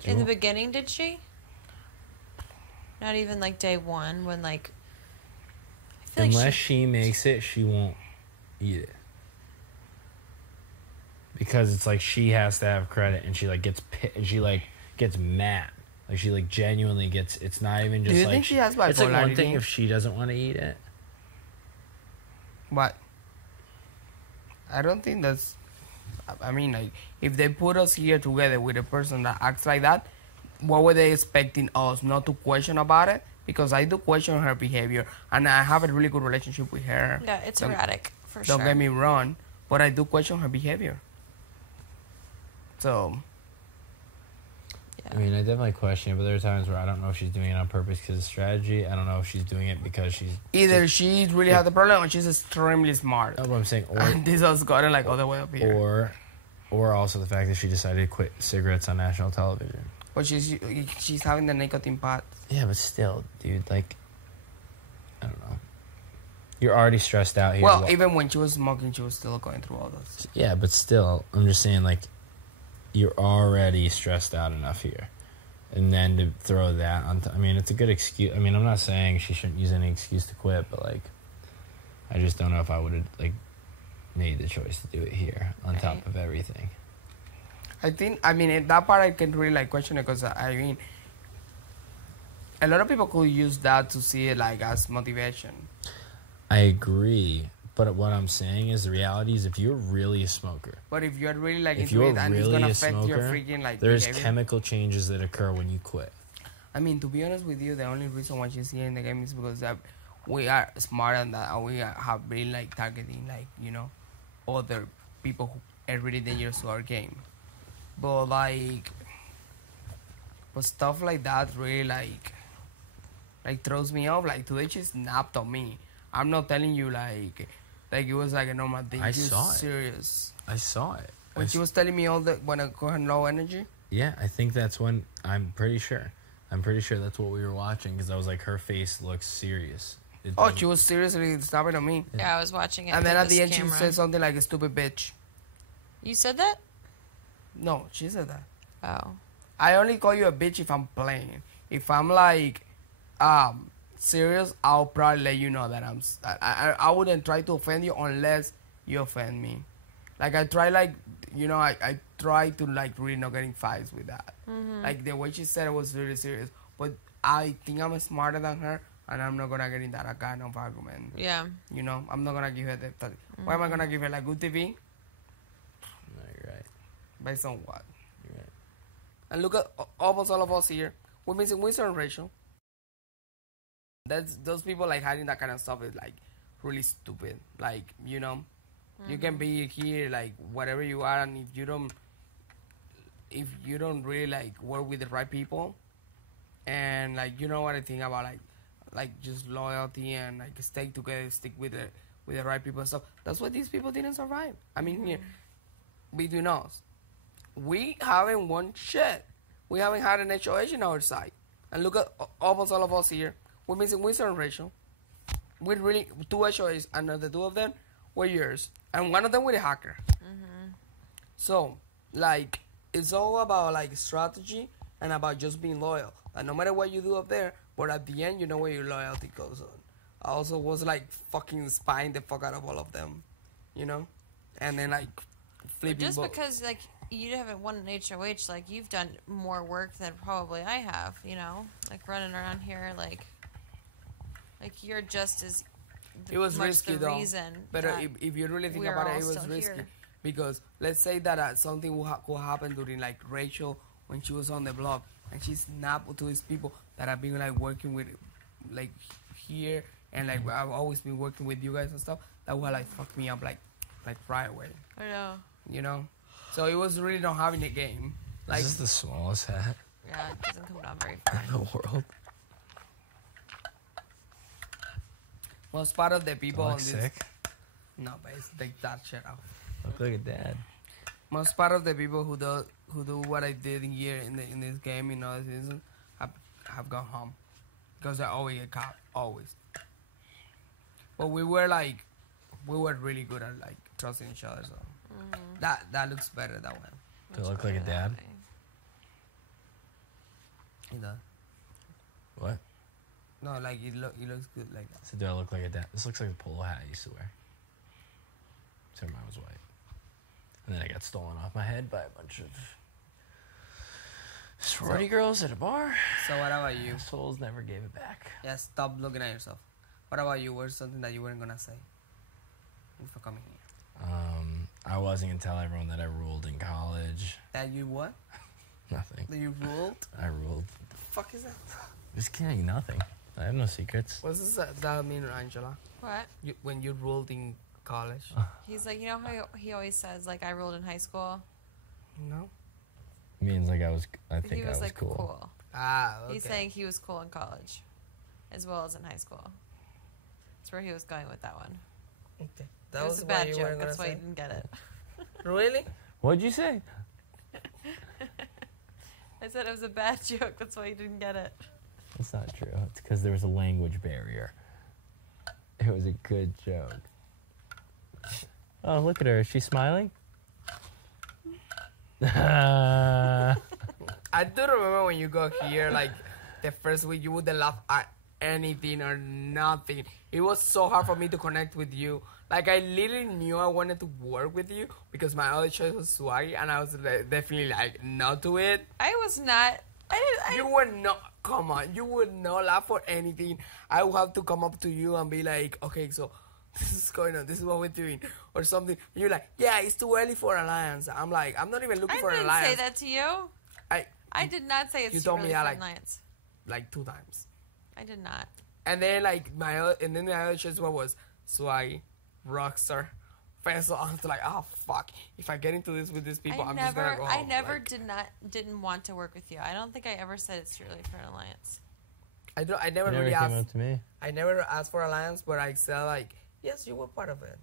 She In the won't. beginning, did she? Not even like day one when like. I feel Unless like she makes it, she won't eat it. Because it's like she has to have credit, and she like gets mad. Like she like genuinely gets. It's not even just Do you like think she has It's like one bipolarity? thing if she doesn't want to eat it. But I don't think that's. I mean, like, if they put us here together with a person that acts like that, what were they expecting us not to question about it? Because I do question her behavior, and I have a really good relationship with her. Yeah, it's Don't- erratic for Don't sure. get me wrong, but I do question her behavior. So I mean, I definitely question it, but there are times where I don't know if she's doing it on purpose because of strategy. I don't know if she's doing it because she's... Either she really had the problem or she's extremely smart. That's what I'm saying. And this has gotten like all the way up here. Or also the fact that she decided to quit cigarettes on national television. But she's having the nicotine pot. Yeah, but still, dude, like, I don't know. You're already stressed out here. Well, even when she was smoking, she was still going through all those. Yeah, but still, I'm just saying, like, you're already stressed out enough here. And then to throw that on I mean, it's a good excuse. I mean, I'm not saying she shouldn't use any excuse to quit, but, like, I just don't know if I would have, like, made the choice to do it here on top of everything. I mean, in that part I can really, like, question it because, I mean, a lot of people could use that to see it, like, as motivation. I agree, but what I'm saying is the reality is if you're really a smoker, But if you're really, like, if into you're it and it's really gonna a affect your smoker, freaking, like, there's behavior. chemical changes that occur when you quit. I mean, to be honest with you, the only reason why she's here in the game is because that we are smarter than that, and we have been, like, targeting, like, you know, other people who are really dangerous to our game. But, like, but stuff like that really, like throws me off. Like, today she snapped on me. I'm not telling you, like it was like a normal thing. I She was saw it. serious. I saw it. When she was telling me all that when I got her low energy. Yeah, I think that's when, I'm pretty sure that's what we were watching because I was like, her face looks serious. Oh, she was seriously snapping on me. Yeah, I was watching it. And then through at the this end, she camera. said something like a stupid bitch. You said that? No, she said that. Oh. I only call you a bitch if I'm playing. If I'm like, serious, I'll probably let you know that I wouldn't try to offend you unless you offend me. Like I try, like, you know, I try to, like, really not getting fights with that. Like the way she said it was really serious. But I think I'm smarter than her, and I'm not gonna get in that kind of argument. Yeah. You know, I'm not gonna give her the. Why am I gonna give her, like, good TV? No, you're right. Based on what? You're right. And look at almost all of us here. We're missing Winston and Rachel. Those people, like, hiding that kind of stuff is, like, really stupid. Like, you know, you can be here, like, whatever you are, and if you don't really, like, work with the right people, and, like, you know what I think about, like just loyalty and, like, stay together, stick with the right people and stuff. That's why these people didn't survive. I mean, here, between us, we haven't won shit. We haven't had an HOH in our side. And look at almost all of us here. We're missing Winston and Rachel. We're really 2 HOHs, and the 2 of them were yours. And 1 of them with a hacker. So, like, it's all about, like, strategy and about just being loyal. And no matter what you do up there, but at the end, you know where your loyalty goes on. I also was, like, fucking spying the fuck out of all of them. You know? And then, like, flipping Just both. because, like, you haven't won an HOH, like, you've done more work than probably I have, you know? Like, running around here, like you're just as It was much risky, the though. reason But that if you really think we're about all it, it was still risky. here. Because let's say that something will happen during, like, Rachel when she was on the block, and she snapped to these people that I've been, like, working with, like, here, and, like, I've always been working with you guys and stuff. That would, like, fuck me up, like right away. I know. You know? So it was really not having a game. Like, Is this the smallest hat Yeah, it doesn't come down very far. in the world? most part of the people Don't on look this. sick. No, but take that shit out. Look like a dad. Most part of the people who do what I did here in this game, you know, this season, have gone home because I always get caught, always. But we were really good at, like, trusting each other, so that looks better that way. Do I look like a dad? It does. What? No, like it looks good like that. So do I look like a dad? This looks like the polo hat I used to wear. So mine was white. And then I got stolen off my head by a bunch of sorority girls at a bar. So what about you? Souls never gave it back. Yeah, stop looking at yourself. What about you? What's something that you weren't gonna say before coming here? I wasn't gonna tell everyone that I ruled in college. That you what? Nothing. That you ruled? I ruled. The fuck is that? Just kidding, nothing. I have no secrets. What does that mean, Angela? What? When you ruled in college? He's like, you know how he always says, like, I ruled in high school? No. Means like I He think I was was like cool. Ah, okay. He's saying he was cool in college, as well as in high school. That's where he was going with that one. Okay. That was a what bad you were joke. gonna That's why say? you didn't get it. Really? What'd you say? I said it was a bad joke. That's why you didn't get it. That's not true. It's because there was a language barrier. It was a good joke. Oh, look at her. Is she smiling? I do remember when you got here, like the first week, you wouldn't laugh at anything or nothing. It was so hard for me to connect with you. Like I literally knew I wanted to work with you because my other choice was Swaggy, and I was definitely like no to it. I was not. You would not. Come on, you would not laugh for anything. I would have to come up to you and be like, okay, so this is going on. This is what we're doing, or something. And you're like, yeah, it's too early for alliance. I'm like, I'm not even looking for an I didn't alliance. say that to you. I did not say it's You too told early me for I like- alliance. like 2 times. I did not. And then like my other choice was Swaggy, Rockstar, Faisal. I was like, oh fuck! If I get into this with these people, I'm just gonna go home. I never Like, didn't want to work with you. I don't think I ever said it's too early for an alliance. I never You never really came asked. up to me. I never asked for alliance, but I said like, yes, you were part of it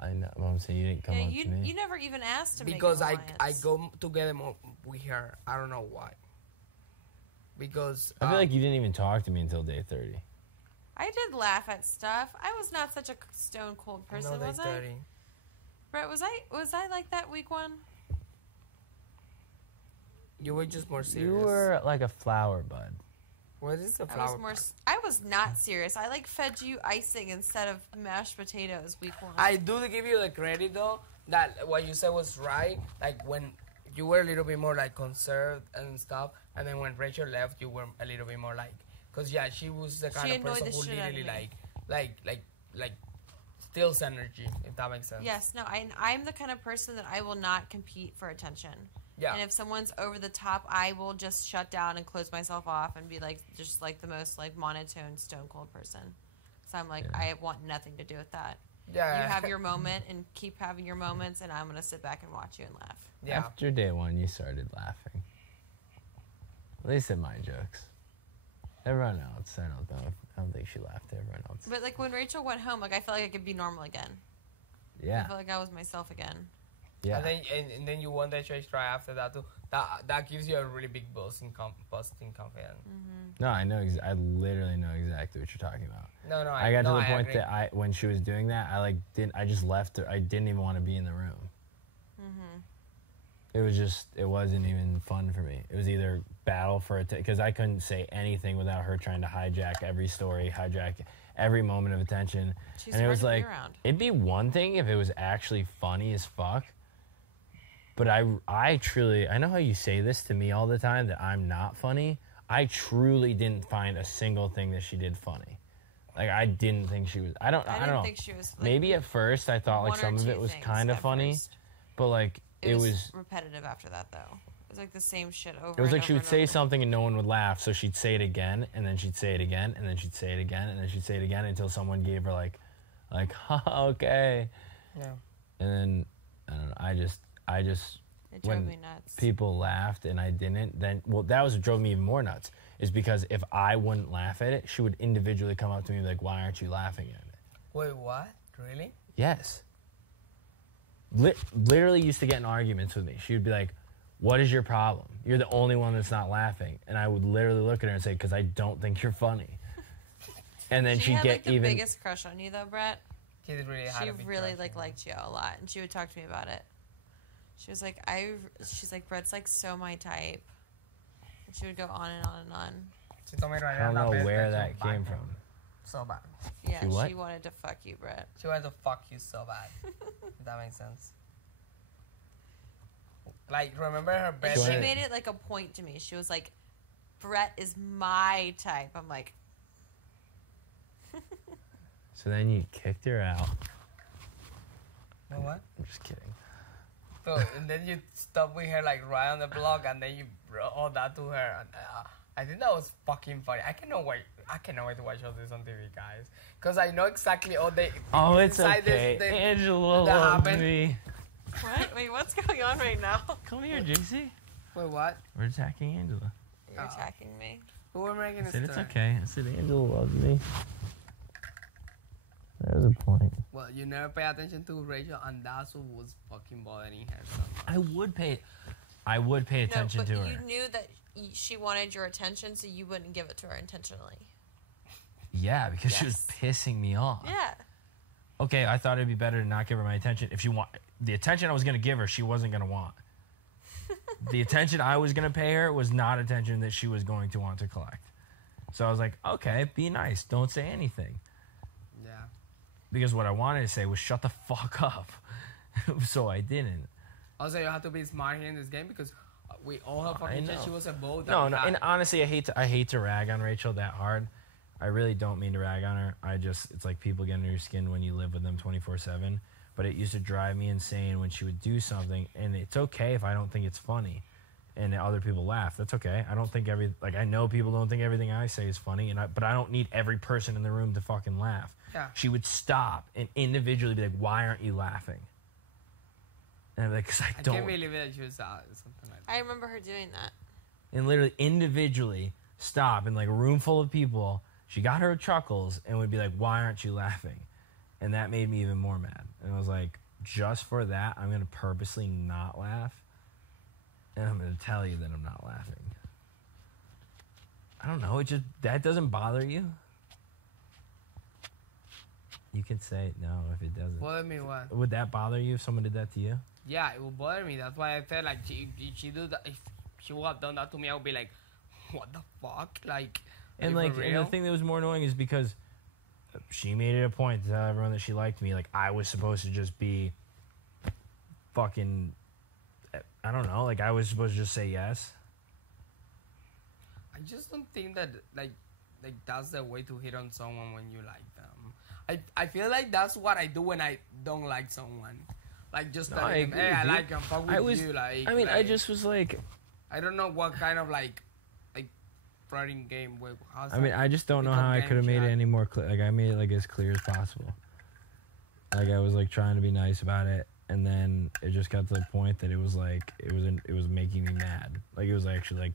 I know. I'm saying you didn't come Yeah, up to me. you never even asked to because make an I alliance. go together more with her. I don't know why. Because I feel like you didn't even talk to me until day 30. I did laugh at stuff. I was not such a stone cold person, no, was I? 30. Brett, was I like that week one? You were just more serious. You were like a flower bud. What is the I flower? was more. I was not serious. I like fed you icing instead of mashed potatoes week one. I do give you the credit though that what you said was right. Like when you were a little bit more like conserved and stuff, and then when Rachel left, you were a little bit more like, cause yeah, she was the kind She of annoyed person the who shit out of literally me. like steals energy, if that makes sense. Yes, no, I'm the kind of person that I will not compete for attention. Yeah. And if someone's over the top, I will just shut down and close myself off and be like, just like the most like monotone, stone cold person. So I'm like, Yeah. I want nothing to do with that. Yeah. You have your moment and keep having your moments, and I'm gonna sit back and watch you and laugh. Yeah. After day 1, you started laughing. At least at my jokes. Everyone else, I don't know. I don't think she laughed at everyone else. But like when Rachel went home, like I felt like I could be normal again. I Yeah. felt like I was myself again. Yeah. And then you won the chase try after that too. That gives you a really big boost in confidence. No, I know. I literally know exactly what you're talking about. No, I got to the point agree. that when she was doing that, I just left her. I didn't even want to be in the room. It wasn't even fun for me. It was either battle for it, because I couldn't say anything without her trying to hijack every story, hijack every moment of attention. She's and it hard was to be like, around. it'd be one thing if it was actually funny as fuck. But I truly, I know how you say this to me all the time, that I'm not funny. I truly didn't find a single thing that she did funny. Like, I didn't think she was, I don't I didn't know. think she was. Like, Maybe at first I thought like one or some of two it was things kind of at funny, first. but like It was was repetitive after that, though. It was like the same shit over. it was and like she over would and say over. something and no one would laugh, so she'd say it again, and then she'd say it again, and then she'd say it again, and then she'd say it again until someone gave her like, okay. Yeah. And then I don't know. I just It drove when me nuts. people laughed and I didn't, then that was what drove me even more nuts. Is because if I wouldn't laugh at it, she would individually come up to me and be like, "Why aren't you laughing at it?" Wait, what? Really? Yes. Literally used to get in arguments with me. She would be like, "What is your problem? You're the only one that's not laughing." And I would literally look at her and say, "Because I don't think you're funny." And then She she'd had get like the even. biggest crush on you, though, Brett. She really had She a big really crush on you. liked you a lot, and she would talk to me about it. She was like, she's like, Brett's like so my type. And she would go on and on and on. She told me right I don't now know that where bitch that was came bad. from. So bad. Yeah, She what? she wanted to fuck you, Brett. She wanted to fuck you so bad. If that makes sense. Like, remember her And best she wanted- made it like a point to me. She was like, Brett is my type. I'm like, So then you kicked her out. You know what? I'm just kidding. So, and then you stop with her like right on the block, and then you brought all that to her. And, I think that was fucking funny. I cannot wait to watch all this on TV, guys, because I know exactly all the. Oh, it's inside okay. this- Angela that loves happened. me. what? Wait, what's going on right now? Come here, JC. Wait, what? We're attacking Angela. You're attacking me. Who were making I a said it's story? okay. I said Angela loves me. There's a point. Well, you never pay attention to Rachel, and that's what was fucking bothering her so much. I would pay attention no, to but her. you knew that she wanted your attention, so you wouldn't give it to her intentionally. Yeah, because she was pissing me off. Yeah. Okay, I thought it'd be better to not give her my attention. If she want the attention I was gonna give her, she wasn't gonna want. The attention I was gonna pay her was not attention that she was going to want to collect. So I was like, okay, be nice. Don't say anything. Yeah. Because what I wanted to say was shut the fuck up. So I didn't. Also, you have to be smart here in this game because we all have I fucking know. shit. She was a boat. No, and honestly, I hate to rag on Rachel that hard. I really don't mean to rag on her. It's like people get under your skin when you live with them 24/7. But it used to drive me insane when she would do something, and it's okay if I don't think it's funny, and other people laugh. That's okay. I don't think I know people don't think everything I say is funny, but I don't need every person in the room to fucking laugh. Yeah. She would stop and individually be like, "Why aren't you laughing?" And I'm like, "Cause I I don't." can't believe that she was something like that. I remember her doing that. And literally individually stop in like a room full of people. She got her chuckles and would be like, "Why aren't you laughing?" And that made me even more mad. And I was like, just for that, I'm going to purposely not laugh. And I'm going to tell you that I'm not laughing. I don't know. That doesn't bother you? You can say no if it doesn't. Bother me what? Would that bother you if someone did that to you? Yeah, it would bother me. That's why I felt like she do that. If she would have done that to me, I would be like, what the fuck? Like, And are you like, for and real? the thing that was more annoying is because she made it a point to tell everyone that she liked me. Like, I was supposed to just be fucking, I don't know. Like, I was supposed to just say yes. I just don't think that like that's the way to hit on someone when you like them. I feel like that's what I do when I don't like someone. Like just No, tell I them, agree hey, with I you. like him, fuck with you. Like, I mean, I like, just was like, I don't know what kind of like flirting game. How's I mean, that? I just don't know Pickup how I game could have made it shot. any more clear. Like, I made it like as clear as possible. Like, I was like trying to be nice about it, and then it just got to the point that it was like it was making me mad. Like, it was actually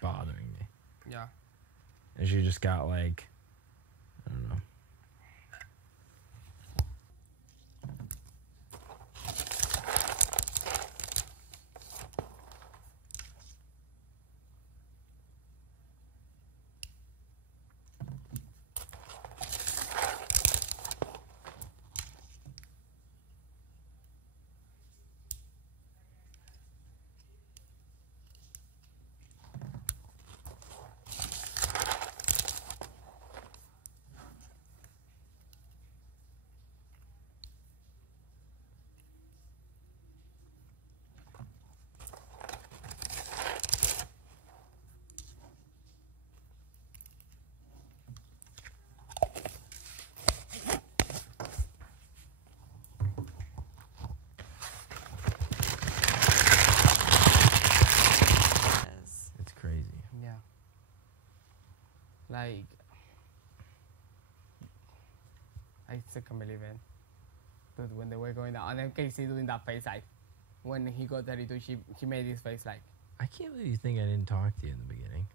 bothering me. Yeah. And she just got like, I don't know. It's crazy. Yeah. Like, I still can't believe it. Dude, when they were going down, and then Casey doing that face, like, when he got 32, he made this face like, I can't believe you think I didn't talk to you in the beginning.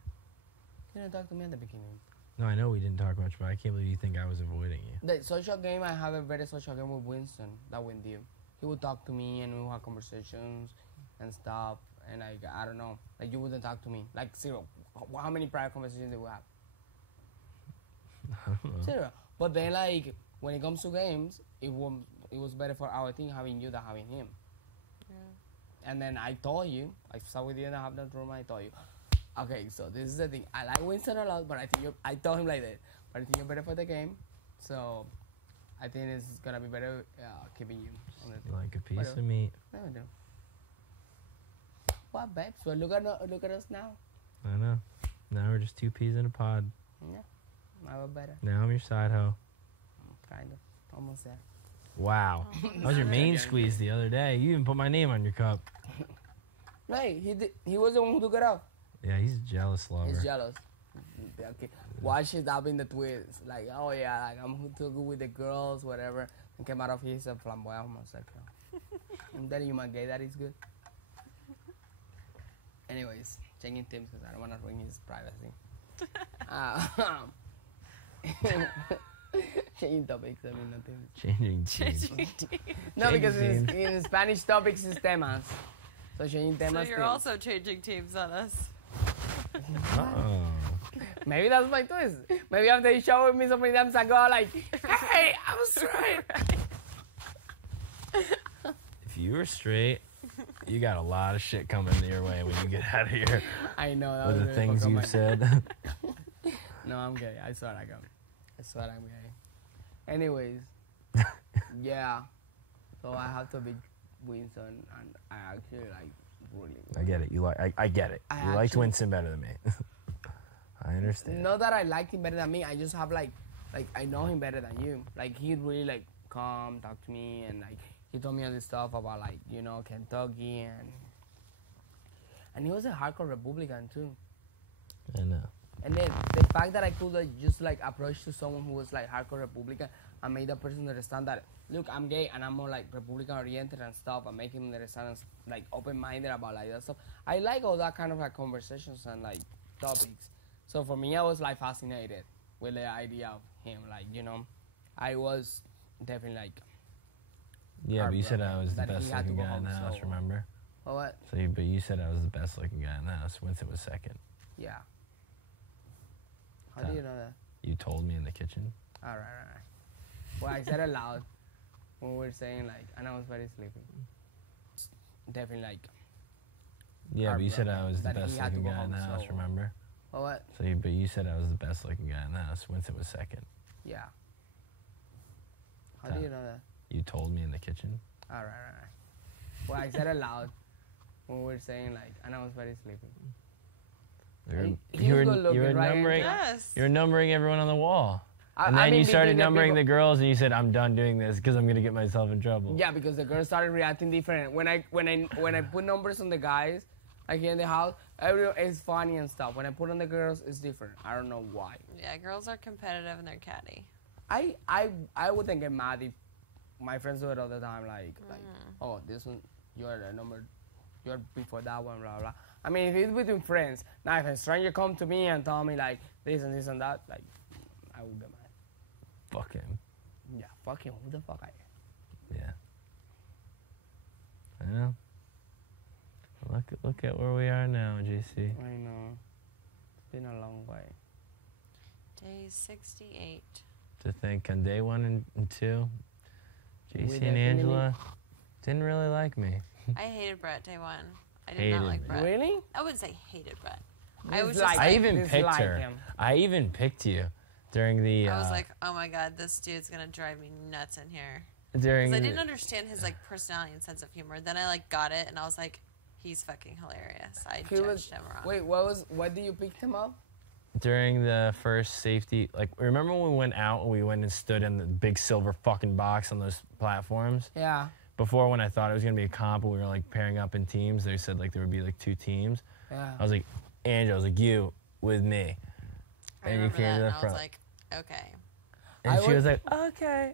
you didn't talk to me at the beginning. No, I know we didn't talk much, but I can't believe you think I was avoiding you. The social game, I have a very social game with Winston, that with you. He would talk to me and we would have conversations and stuff. And like, I don't know, like you wouldn't talk to me. Like zero. How many private conversations do we have? I don't know. Zero. But then like, when it comes to games, it was better for our team having you than having him. And then I told you, I sat with you in the half that room, I told you, okay, so this is the thing. I like Winston a lot, but I think I told him like that. But I think you're better for the game. So I think it's going to be better keeping you on the team. Like a piece Whatever. of meat. Never do. What, babes? Well, look at us now. I know. Now we're just two peas in a pod. Yeah, now we're better. Now I'm your side hoe. Kind of. Almost there. Wow. That was your main squeeze the other day. You even put my name on your cup. Right, he was the one who took it off. Yeah, he's a jealous lover. He's jealous. Okay. Watch it up in the tweets. Like, oh yeah, like I'm too good with the girls, whatever. And came out of here, he's a flamboyant homosexual. I'm telling you, my gay dad is good. Anyways, changing teams because I don't want to ruin his privacy. Changing topics, I mean nothing. Changing teams. No, because Changing in Spanish topics is temas. So changing So temas. you're teams. also changing teams on us. Oh. Maybe that's my twist. Maybe after they showed me so many times ago, like, hey, I was straight. If you were straight, you got a lot of shit coming your way when you get out of here. I know. That With was the really things fucked up you've my- said. No, I'm gay. I swear I am. I swear I'm gay. Anyways, yeah. So I have to be Winston, and I actually like really. I get it. You like. I get it. I You liked actually- Winston better than me. I understand. Not that I liked him better than me. I just have like I know him better than you. Like he'd really like come talk to me, and like he told me all this stuff about like Kentucky, and he was a hardcore Republican too. I know. And then the fact that I could just like approach to someone who was like hardcore Republican and make that person understand that, look, I'm gay and I'm more like Republican oriented and stuff, and make him understand and like open minded about like that stuff. I like all that kind of like conversations and like topics. So for me, I was like fascinated with the idea of him. Like I was definitely like. Yeah, but you said I was the that he best had to looking go guy in the home, house. so- Remember? Oh, what? So, but you said I was the best looking guy in the house. Winston was second. Yeah. How do you know that? You told me in the kitchen. All right. Well, I said it loud when we were saying like, and I was very sleepy. Definitely like. Yeah, but you said I was the That he best had to looking go guy in the home, house. so- Remember? Oh, what? So, but you said I was the best looking guy in the house. Winston was second. Yeah. How do you know that? You told me in the kitchen. All right. Well, I said it loud when we were saying like, and I was very sleepy. He was good looking, right, numbering. Angela? Yes. You were numbering everyone on the wall. I And then mean, you started between the numbering the people- girls, and you said, "I'm done doing this because I'm gonna get myself in trouble." Yeah, because the girls started reacting different. When I put numbers on the guys, like here in the house, everyone is funny and stuff. When I put on the girls, it's different. I don't know why. Yeah, girls are competitive and they're catty. I wouldn't get mad if my friends do it all the time. Like oh, this one you're the number, you're before that one, blah blah. I mean, if it's between friends, now if a stranger come to me and tell me like this and this and that, like I would get mad. Fuck him. Yeah, fuck him. Who the fuck I am? Yeah. I know. Look at where we are now, JC. I know. It's been a long way. Day 68. To think on day 1 and 2, We JC and definitely- Angela didn't really like me. I hated Brett day 1. I did Hated not like me. Brett. Really? I wouldn't say hated Brett. I was just Dislike like, I even dislike picked her. him. I even picked you during the. I was like, oh my god, this dude's gonna drive me nuts in here. during. Because I didn't understand his like personality and sense of humor. Then I like got it, and I was like, he's fucking hilarious. I He judged was. him wrong. Wait, what did you pick him up? During the first safety, like remember when we went out and we went and stood in the big silver fucking box on those platforms? Yeah. Before, when I thought it was gonna be a comp and we were like pairing up in teams, they said like there would be like 2 teams. Yeah. I was like, Angela, I was like, you with me. I and you remember came that, to the and I was front. like, okay. And I she would- was like, okay.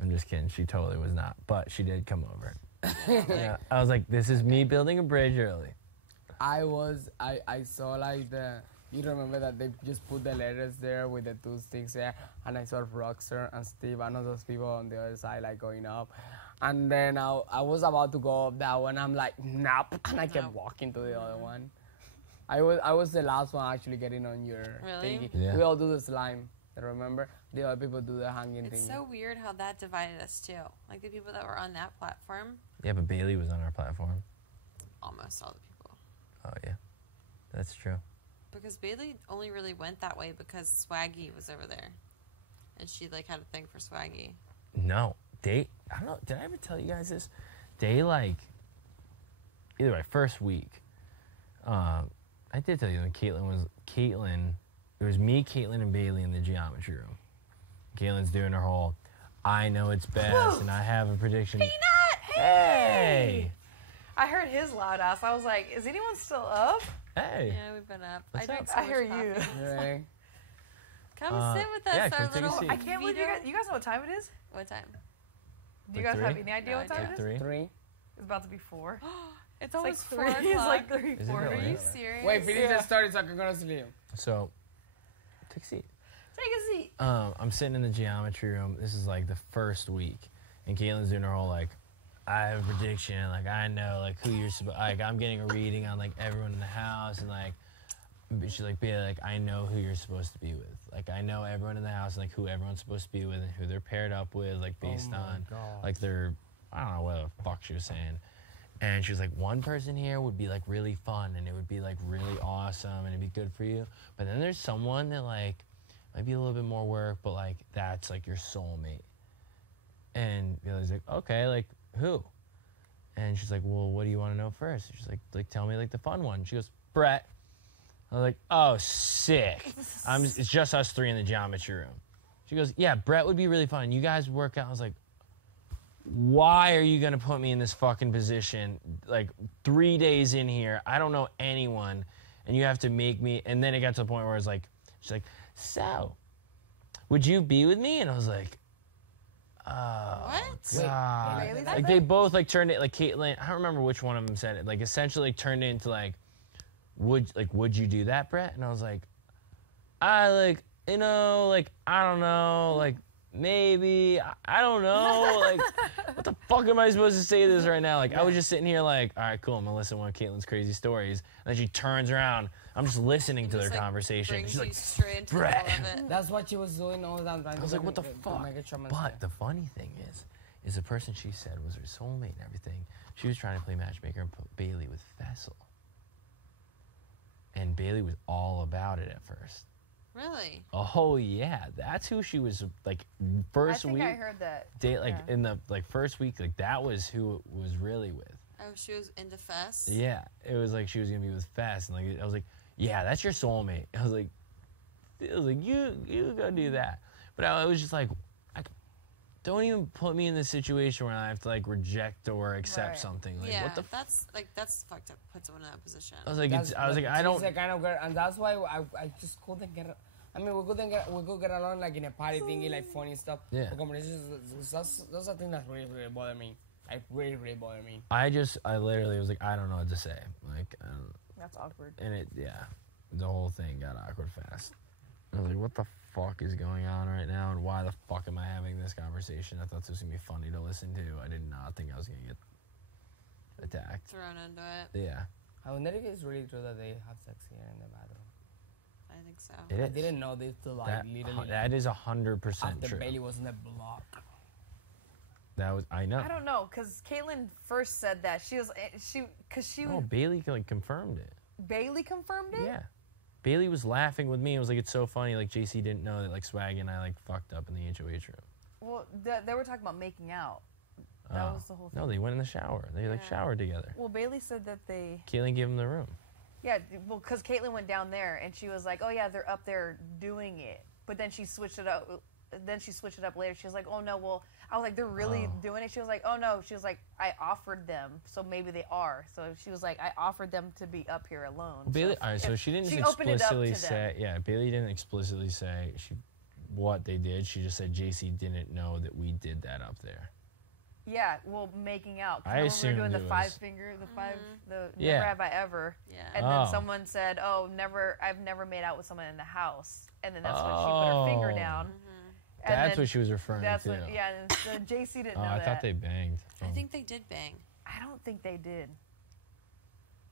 I'm just kidding. She totally was not, but she did come over. Yeah, I was like, this is me building a bridge early. I saw like you remember that they just put the letters there with the 2 sticks there, and I saw Roxer and Steve, one of those people on the other side like going up, and then I was about to go up that one, I'm like, nope, and I kept Nope. walking to the other one. I was the last one actually getting on your Really? thingy. Yeah. We all do the slime, remember? The other people do the hanging It's thing. so weird how that divided us too. Like the people that were on that platform, Yeah, but Bailey was on our platform. almost all the people. Oh, yeah. That's true. Because Bailey only really went that way because Swaggy was over there. And she like had a thing for Swaggy. No. I don't know. Did I ever tell you guys this? Either way, first week, I did tell you when it was me, Caitlin, and Bailey in the geometry room. Caitlin's doing her whole, I know it's best, and I have a prediction. Peanut! Hey! I heard his loud ass. I was like, is anyone still up? Hey! Yeah, we've been up. What's drank up? so I much hear you. coffee. Right? Come sit with us, yeah, our come take a little. seat. I can't believe you guys know what time it is? What time? Do you Like guys have 3? any idea No what time idea. it is? 3. It's about to be 4. It's almost 4 3. It's o'clock. like 3, Is it 4. really? Are you serious? Wait, finish the story so I can go to sleep. So, take a seat. Take a seat. I'm sitting in the geometry room. This is like the first week, and Caitlin's doing her whole like, I have a prediction. Like I know like who you're supposed. Like I'm getting a reading on like everyone in the house, and like she's like, Bailey, like I know who you're supposed to be with. Like I know everyone in the house, and like who everyone's supposed to be with, and who they're paired up with, like based on like their, I don't know what the fuck she was saying. And she was like, one person here would be like really fun, and it would be like really awesome, and it'd be good for you. But then there's someone that like might be a little bit more work, but like that's like your soulmate. And Bailey's like, okay, like who? And she's like, well, what do you want to know first? She's like tell me like the fun one. She goes, Brett. I was like, oh, sick. It's just us 3 in the geometry room. She goes, yeah, Brett would be really fun. You guys work out. I was like, why are you going to put me in this fucking position? Like 3 days in here, I don't know anyone, and you have to make me. And then it got to the point where it's like, she's like, so, would you be with me? And I was like, oh, What? God. Really? Like they both like turned it, like Caitlin, I don't remember which one of them said it, like essentially like turned it into like, would you do that, Brett? And I was like, I don't know, like maybe, I don't know, like what the fuck am I supposed to say to this right now? Like I was just sitting here like, all right, cool, I'm gonna listen to one of Caitlin's crazy stories. And then she turns around, I'm just listening to their Just, like, conversation. brings She's you like, straight into the Brett. middle of it. That's what she was doing all the time. I was like, what the fuck? But the funny thing is the person she said was her soulmate and everything. She was trying to play matchmaker and put Bailey with Fessel. And Bailey was all about it at first. Really? Oh yeah, that's who she was like first I think week. I heard that. Date like Yeah. in the like first week, like that was who it was really with. Oh, she was into Fess? Yeah, it was like she was gonna be with Fess, and like I was like, yeah, that's your soulmate. I was like, you go do that. But I was just like, don't even put me in this situation where I have to like reject or accept Right. something. Like Yeah, what the that's fucked up. Put someone in that position. I was like, I She's don't. the kind of girl, and that's why I just couldn't get. I mean, we could get along like in a party thingy, like funny stuff. Yeah. But conversations, that's the thing that really bother me. Like really bother me. I literally was like, I don't know what to say. Like, That's awkward. and the whole thing got awkward fast. I was like, what the fuck is going on right now, and why the fuck am I having this conversation? I thought this was gonna be funny to listen to. I did not think I was gonna get attacked. Thrown into it. Yeah, I wonder if it's really true that they have sex here in the bathroom. I think so. it I is. didn't know this till like literally That is 100% after true. Bailey was in the block. That was I know. I don't know, because Caitlin first said that. No, Bailey like confirmed it. Bailey confirmed it? Yeah. Bailey was laughing with me. It was like, it's so funny. Like, JC didn't know that, like, Swag and I, like, fucked up in the HOH room. Well, they were talking about making out. That was the whole thing. No, they went in the shower. They, like, Yeah. showered together. Well, Bailey said that they... Caitlin gave him the room. Yeah, well, because Caitlin went down there, and she was like, oh, yeah, they're up there doing it. But then she switched it up. Then she switched it up later. She was like, oh, no, well... I was like, they're really doing it? She was like, oh, no. She was like, I offered them, so maybe they are. So she was like, I offered them to be up here alone. Bailey, all right, so she didn't opened it up explicitly to say... them. Yeah, Bailey didn't explicitly say what they did. She just said JC didn't know that we did that up there. Yeah, well, making out. I We assumed were doing it the was- 5 finger, the Yeah. never have I ever. Yeah. And Oh. then someone said, oh, I've never made out with someone in the house. And then that's when she put her finger Oh. down. And That's then what she was referring That's to. when, yeah, and so JC didn't Oh, know I that. thought they banged. I Oh. think they did bang. I don't think they did.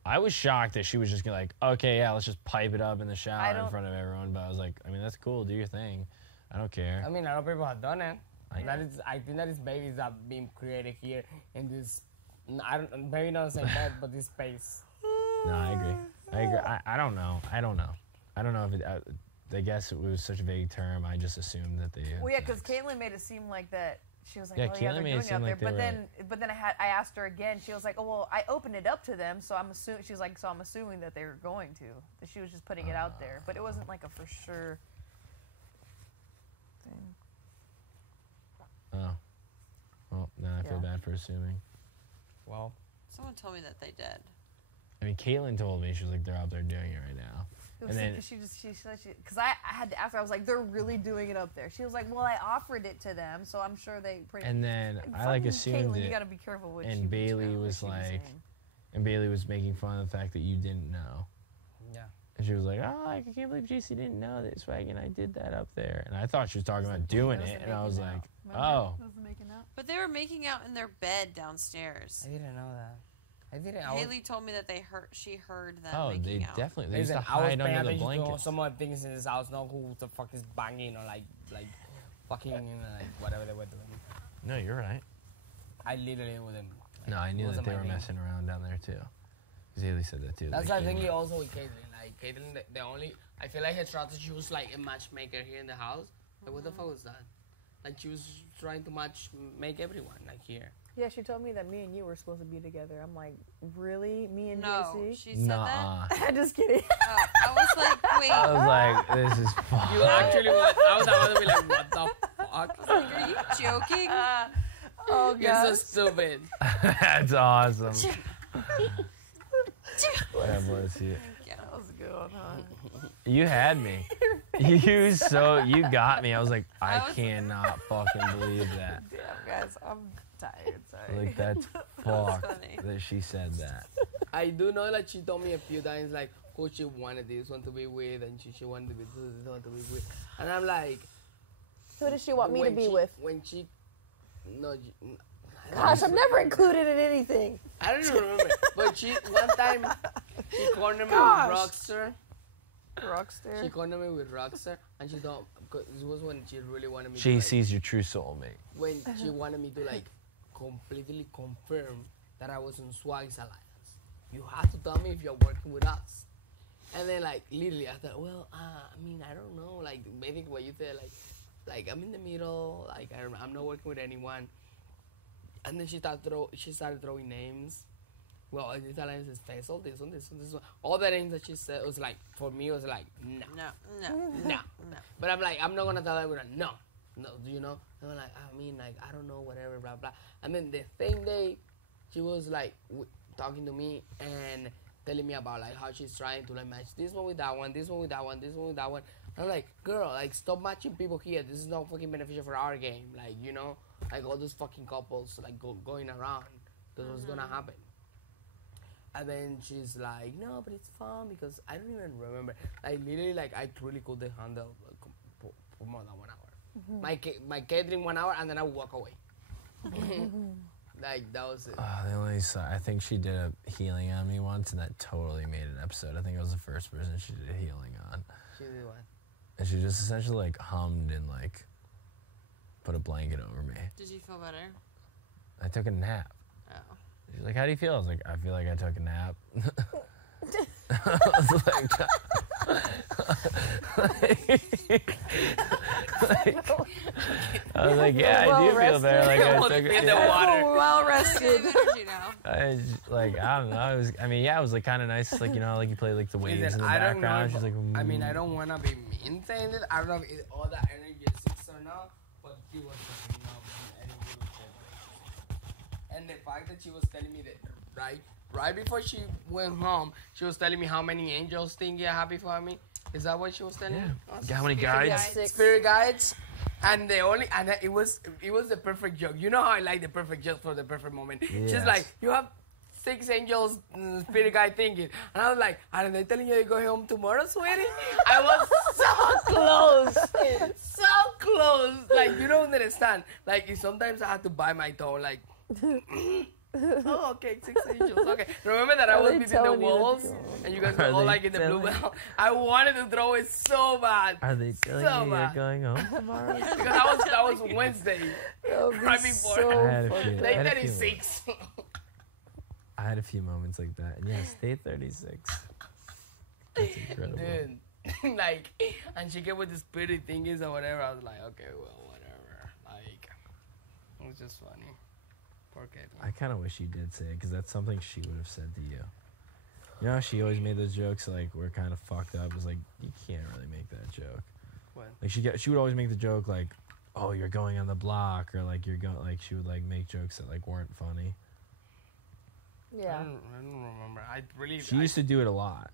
I was shocked that she was just gonna like, okay, yeah, let's just pipe it up in the I shower in don't- front of everyone. But I was like, I mean, that's cool. Do your thing. I don't care. I mean, a lot of people have done it. I- I think that is babies that are being created here in this. Maybe not the same bed, but this space. No, I agree. I don't know. I don't know if it. I guess it was such a vague term. I just assumed that they. Well, yeah, because Caitlin made it seem like that. She was like, Yeah, oh, yeah, Caitlin they're made it doing it seem up there. like they But then I asked her again. She was like, oh, well, I opened it up to them, so I'm assuming. She was like, so I'm assuming that they were going to. That she was just putting it out there, but it wasn't like a for sure thing. Oh. Well, now I feel Yeah. bad for assuming. Well, Someone told me that they did. I mean, Caitlin told me she was like, they're out there doing it right now. It was And then- because I had to ask her. I was like, they're really doing it up there. She was like, well, I offered it to them, so I'm sure they pretty. And then I like Fucking assumed Caitlin, you it. gotta be careful what and she Bailey what was she like, saying. and Bailey was making fun of the fact that you didn't know. Yeah. And she was like, oh, I can't believe JC didn't know that Swag and I did that up there. And I thought she was talking about doing it, and I was like, oh. But they were making out in their bed downstairs. I didn't know that. I didn't. Haley told me that she heard them Oh, making they out. definitely. They used to Listen, I was hide paying under the attention to blankets. some of the things in this house. Know who the fuck is banging or like fucking and like whatever they were doing. No, you're right. I literally wouldn't. No, I knew that wasn't they my were thing. messing around down there too. Because Haley said that too. That's They why I came think up. also with Caitlyn. Like Caitlyn, the only I feel like her strategy was like a matchmaker here in the house. Like what the fuck was that? Like she was trying to make everyone like here. Yeah, she told me that me and you were supposed to be together. I'm like, really? Me and No, JC? she said that. Nuh-uh. Just kidding. Oh, I was like, wait. I was like, this is fun. You actually was. I was about to be like, what the fuck? Are you joking? Oh, You're so stupid. That's awesome. That was you. That was a good one, huh? You had me. You got me. I was like, I cannot fucking believe that. Damn, guys, I'm tired. Sorry. Like, that's fucked funny. that she said that. I do know that she told me a few times like who she wanted this one to be with and she wanted to be this one to be with. And I'm like, Who does she want me to when be she- with? When she, no, Gosh, I'm never included in anything. I don't remember. But one time she cornered me Gosh. with Rockstar. She Rockstar. cornered me with Rockstar, and she thought it was when she really wanted me. She to, like, sees your true soulmate. when she wanted me to like completely confirm that I was on Swag's alliance. You have to tell me if you're working with us. And then like literally I thought, well, I mean I don't know, like basically what you said, like I'm in the middle, like I'm not working with anyone. And then she started throwing names. Well, in Italian it's Faisal, this one. All the names that she said was like, for me it was like, no. No. But I'm like, I'm not gonna tell everyone no, you know. And I'm like, I mean, like I don't know, whatever, blah blah. And then the same day, she was like talking to me and telling me about like how she's trying to like match this one with that one, this one with that one, this one with that one. I'm like, girl, like stop matching people here. This is not fucking beneficial for our game. Like, you know, like all those fucking couples like going around. That's what's gonna happen. And then she's like, no, but it's fun because I don't even remember. Like literally, like I truly couldn't handle for more than 1 hour. My catering 1 hour, and then I would walk away. Like that was it. The only I think she did a healing on me once, and that totally made an episode. I think I was the first person she did a healing on. She did what? And she just essentially like hummed and like put a blanket over me. Did you feel better? I took a nap. Oh. She's like, how do you feel? I was like, I feel like I took a nap. I was like, yeah, I do feel better. Like I took In the water. Well I rested. have energy now. I don't know. It was like kind of nice. Like, you know, like you play like the waves Listen, in the I don't background. know. She's like, I mean, I don't want to be mean saying it. I don't know if all that energy is 6 or not, but she was fucking not any little shit. And the fact that she was telling me that right before she went home, she was telling me how many angels think you're happy for me. Is that what she was telling me? Oh, how many guides? Spirit guides. And it was the perfect joke. You know how I like the perfect joke for the perfect moment. Yes. She's like, you have 6 angels, spirit guide thinking. And I was like, aren't they telling you to go home tomorrow, sweetie? I was so close. So close. Like, you don't understand. Like, sometimes I have to bite my tongue, like, oh, okay, 6 angels. Okay. Remember that I was between the walls and you guys were Are all they like in the blue telling- belt? I wanted to throw it so bad. Are they telling So you you're bad. going home tomorrow? Because that was Wednesday. Right before. I had a few. Day I had a few 36. I had a few moments like that. And yes, day 36. That's incredible. Dude, like, and she came with the spirit thingies or whatever. I was like, okay, well, whatever. Like, it was just funny. Poor Caitlyn. I kind of wish you did say it because that's something she would have said to you. You know how she always made those jokes like we're kind of fucked up. It's like you can't really make that joke. What? Like she would always make the joke like, oh, you're going on the block, or like you're going like she would like make jokes that like weren't funny. Yeah. I don't remember. I really. She used to do it a lot.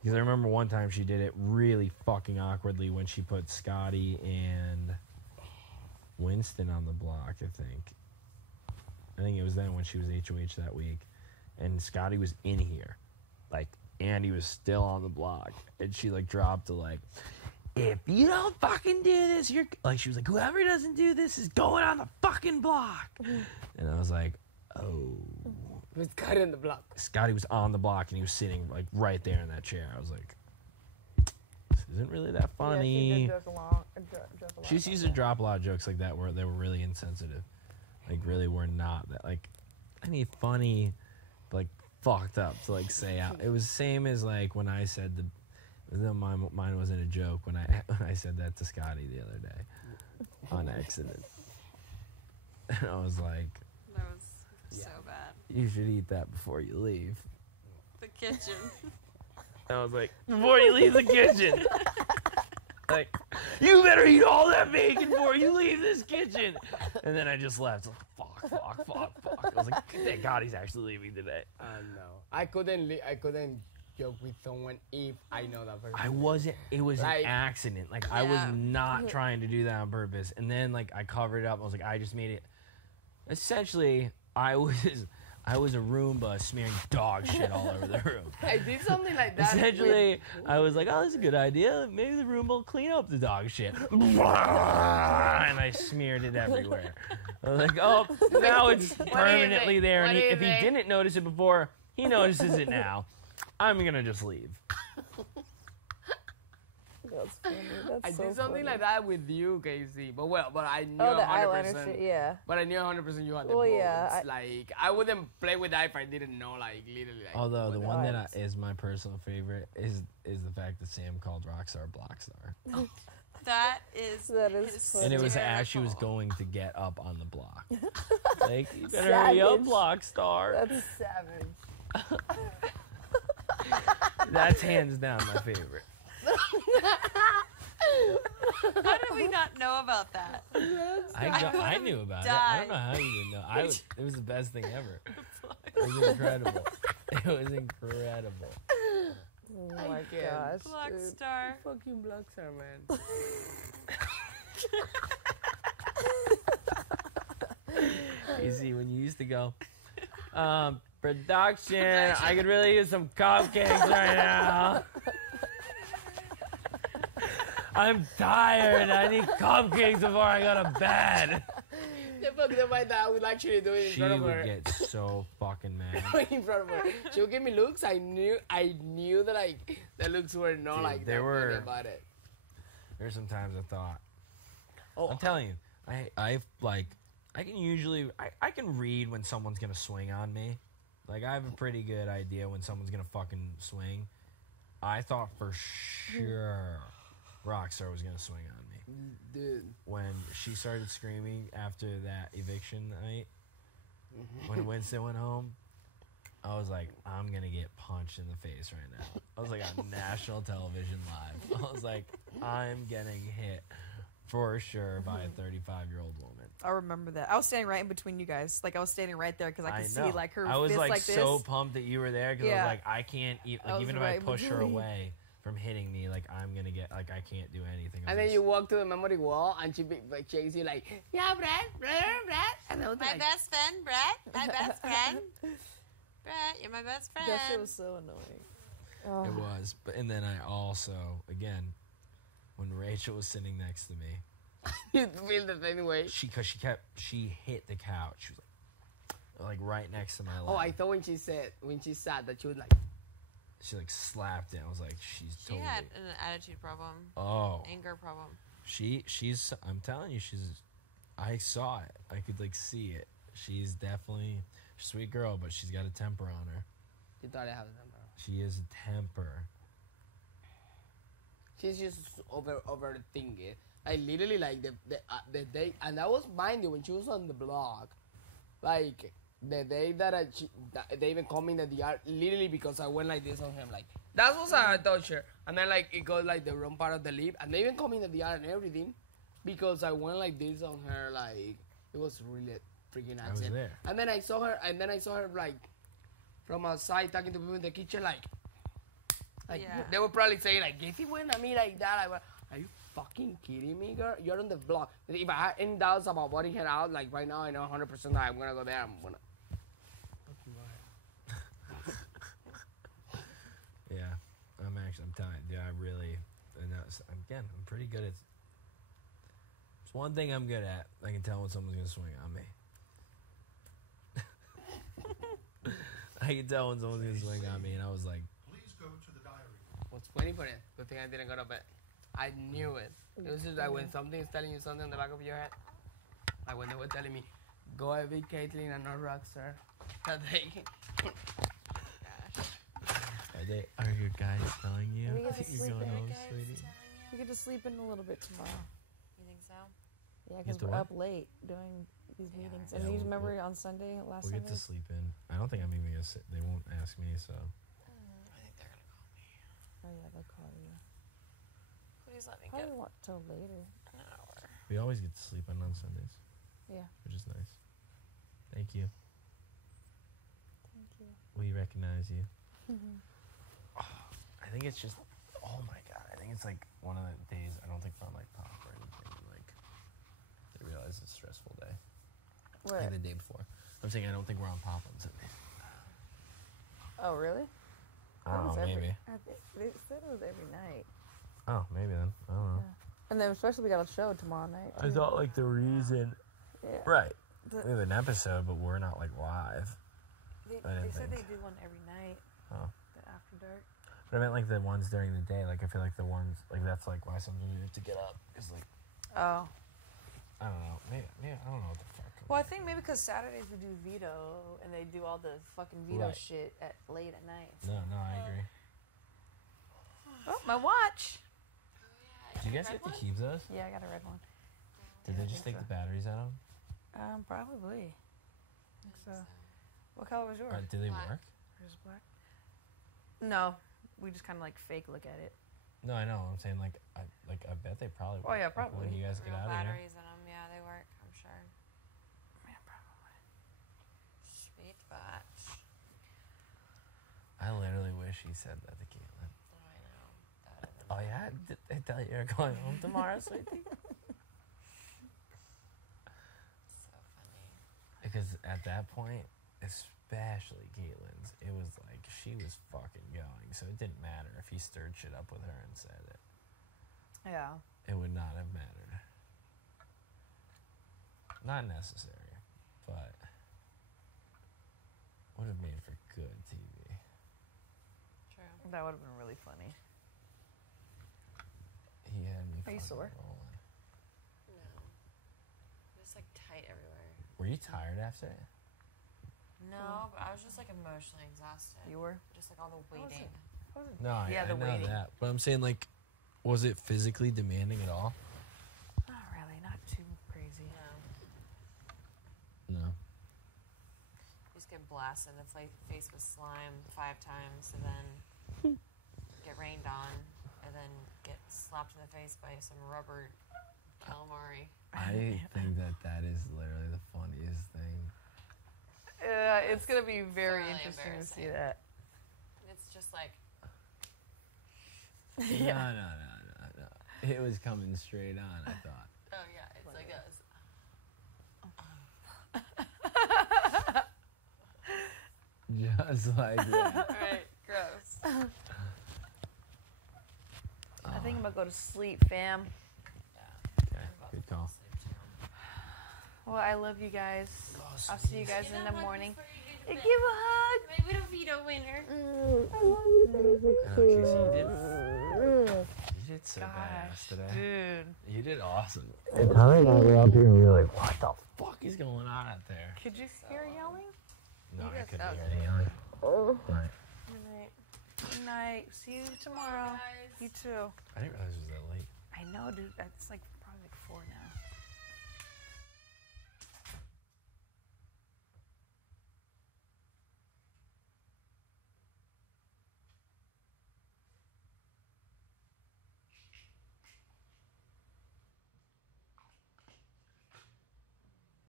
Because I remember one time she did it really fucking awkwardly when she put Scotty and Winston on the block, I think it was then when she was HOH that week. and Scotty was in here, like Andy was still on the block, and she like dropped to like, if you don't fucking do this, you're like, she was like, whoever doesn't do this is going on the fucking block. And I was like, oh. With Scotty on the block. Scotty was on the block and he was sitting like right there in that chair. I was like, this isn't really that funny. Yeah, she did joke a lot She used about to drop a lot of jokes like that where they were really insensitive. Like really were not that like, I mean funny, but like fucked up to like say out. It was the same as like when I said mine wasn't a joke when I said that to Scotty the other day on accident. And I was like, That was so bad. you should eat that before you leave. The kitchen. I was like, before you leave the kitchen. Like, you better eat all that bacon before you leave this kitchen. And then I just left. Fuck. I was like, thank God he's actually leaving today. No, I couldn't joke with someone if I know that person. I wasn't, it was Like- an accident. Like, I was Yeah. not trying to do that on purpose. And then, like, I covered it up. I was like, I just made it. Essentially, I was a Roomba smearing dog shit all over the room. I did something like that. Essentially, I was like, oh, that's a good idea. Maybe the room will clean up the dog shit. And I smeared it everywhere. I was like, oh, now it's permanently think? there. What And do you if he think? didn't notice it before, he notices it now. I'm going to just leave. That's funny. That's I so did something funny. like that with you, Casey. But I knew Oh, the 100%. eyeliner shit, yeah. But I knew 100% you had the Well, bones. yeah, Like, I wouldn't play with that if I didn't know, like, literally. Like, Although the what one the- that is my personal favorite is the fact that Sam called Rockstar Blockstar. That is That is funny. And it was as she was hysterical. going to get up on the block. Like, you better hurry up, Savage. Blockstar. That's savage. That's hands down my favorite. How did we not know about that? I knew about it. I don't know how you didn't know. It was the best thing ever. It was incredible. It was incredible. Oh my can't. gosh. Black dude. Star. fucking blocks are, man. You see, when you used to go, production, I could really use some cupcakes right now. I'm tired. I need cupcakes before I go to bed. The fuck that my dad would actually do it in She front of would her. get so fucking mad. In front of her. She would give me looks. I knew that like the looks were not Dude, like there that were- funny about it. There's some times I thought, Oh, I'm telling you, I can usually, I can read when someone's gonna swing on me. Like, I have a pretty good idea when someone's gonna fucking swing. I thought for sure Rockstar was gonna swing on me. dude. When she started screaming after that eviction night, when Winston went home, I was like, I'm gonna get punched in the face right now. I was like on national television live. I was like, I'm getting hit for sure by a 35-year-old woman. I remember that. I was standing right in between you guys. Like I was standing right there because I could see know. like her I was fist like, like so this. pumped that you were there because I Yeah. was like, I can't I was even if right I in push her between. away from hitting me, like I'm gonna get like I can't do anything. And then you walk to the memory wall and she like chase you like, yeah, Brad. And I was My like, best friend, Brett. My best friend. Brett, you're my best friend. That shit was so annoying. Oh. It was, but and then I also again, when Rachel was sitting next to me, you feel the same way. she hit the couch. She was like right next to my leg. Oh, I thought when she sat that she was like, She like slapped it. I was like, she's She totally. had an attitude problem, Oh, anger problem. she's. I'm telling you, I saw it. I could like see it. She's definitely a sweet girl, but she's got a temper on her. you thought I had a number. She is a temper. She's just overthinking it. Like literally, like the day, and that was mind you when she was on the blog, like the day that they even called me in the DR, literally because I went like this on him, like that was how I touched her, and then like it got like the wrong part of the lip, and they even called me in the DR and everything, because I went like this on her, like it was really a freaking I was accident. there. And then I saw her like from outside talking to people in the kitchen, like Yeah. they were probably saying like, if he went at me like that, I went, are you fucking kidding me, girl? You're on the block. If I had any doubts about voting her out, like right now, I know 100% that I'm gonna go there. I'm gonna. works. I'm telling you, I really, and that's, again, I'm pretty good at. It's one thing I'm good at. I can tell when someone's gonna swing on me. I can tell when someone's gonna swing on me, and I was like, Please go to the diary. What's waiting for it? Good thing I didn't go to bed. I knew it. It was just like when something is telling you something in the back of your head. Like when they were telling me, go Evie, Caitlyn, and not Rockstar. That day. are your guys telling you? We get to You're sleep going in. home, sweetie? We get to sleep in a little bit tomorrow. You think so? Yeah, Get because to we're what? up late doing these meetings. And Yeah, you we'll- remember on Sunday, last We'll Sunday? get to sleep in. I don't think I'm even gonna sit. They won't ask me, so. I think they're gonna call me. Oh, yeah, they'll call you. Please let me Probably get not till later. an hour. We always get to sleep in on Sundays, Yeah, which is nice. Thank you. thank you. We recognize you. I think it's just, oh my god, I think it's like one of the days I don't think we're on like pop or anything. Like, they realize it's a stressful day. What? Like the day before. I'm saying I don't think we're on pop on Sunday. Oh, really? I don't know, maybe. They said it was every night. Oh, maybe then. I don't know. And then especially we got a show tomorrow night. I too. thought like the reason. Yeah. Right. The- We have an episode, but we're not like live. They didn't said think. they do one every night. Oh. The After Dark. But I meant like the ones during the day. Like I feel like the ones, like that's like why sometimes you have to get up. Because like, Oh. I don't know. Maybe I don't know what the fuck. Well, I think maybe because Saturdays we do veto and they do all the fucking veto Right. shit at late at night. No, I agree. Oh, my watch. Do you guys get to keep those? Yeah, I got a red one. Did they just take the batteries out of them? Probably. I think so. What color was yours? Do they Black. work? Yours is black. No, we just kind of like fake look at it. No, I know. I'm saying like I bet they probably. Oh, work. yeah, Like, probably. when you guys get Real out of here. batteries in them. Yeah, they work. I'm sure. Yeah, probably. Sweet batch. I literally wish he said that to Caitlin. Oh, I know. That would've been Oh yeah, did they tell you you're going home tomorrow, sweetie? so funny. Because at that point, especially Caitlin's, it was like she was fucking going, so it didn't matter if he stirred shit up with her and said it. Yeah. It would not have mattered. Not necessary, but would have made for good TV. True. That would have been really funny. He had me. Are you fucking sore? rolling. No. Just like tight everywhere. Were you tired after it? No, but I was just like emotionally exhausted. You were? Just like all the was waiting. No, Yeah, I the know waiting. that, but I'm saying like, was it physically demanding at all? Not really. Not too crazy. No. No. You just get blasted in the face with slime 5 times and then get rained on and then get slapped in the face by some rubber calamari. I think that is literally the funniest thing. It's gonna be very really interesting to see embarrassing. that. It's just like, No. It was coming straight on, I thought. oh yeah, it's like this. Just like that. Right, gross. I think I'm gonna go to sleep, fam. Okay, good call. Well, I love you guys. I'll see you guys in the morning. Give a My hug. little veto winner. You did so Gosh, badass today. dude. You did awesome. And Tyler and I were up here and we were like, what the fuck is going on out there? Could you hear yelling? No, I guys- couldn't that hear was- any yelling. Right. Good night. Good night. See you tomorrow. You too. I didn't realize it was that late. I know, dude. It's like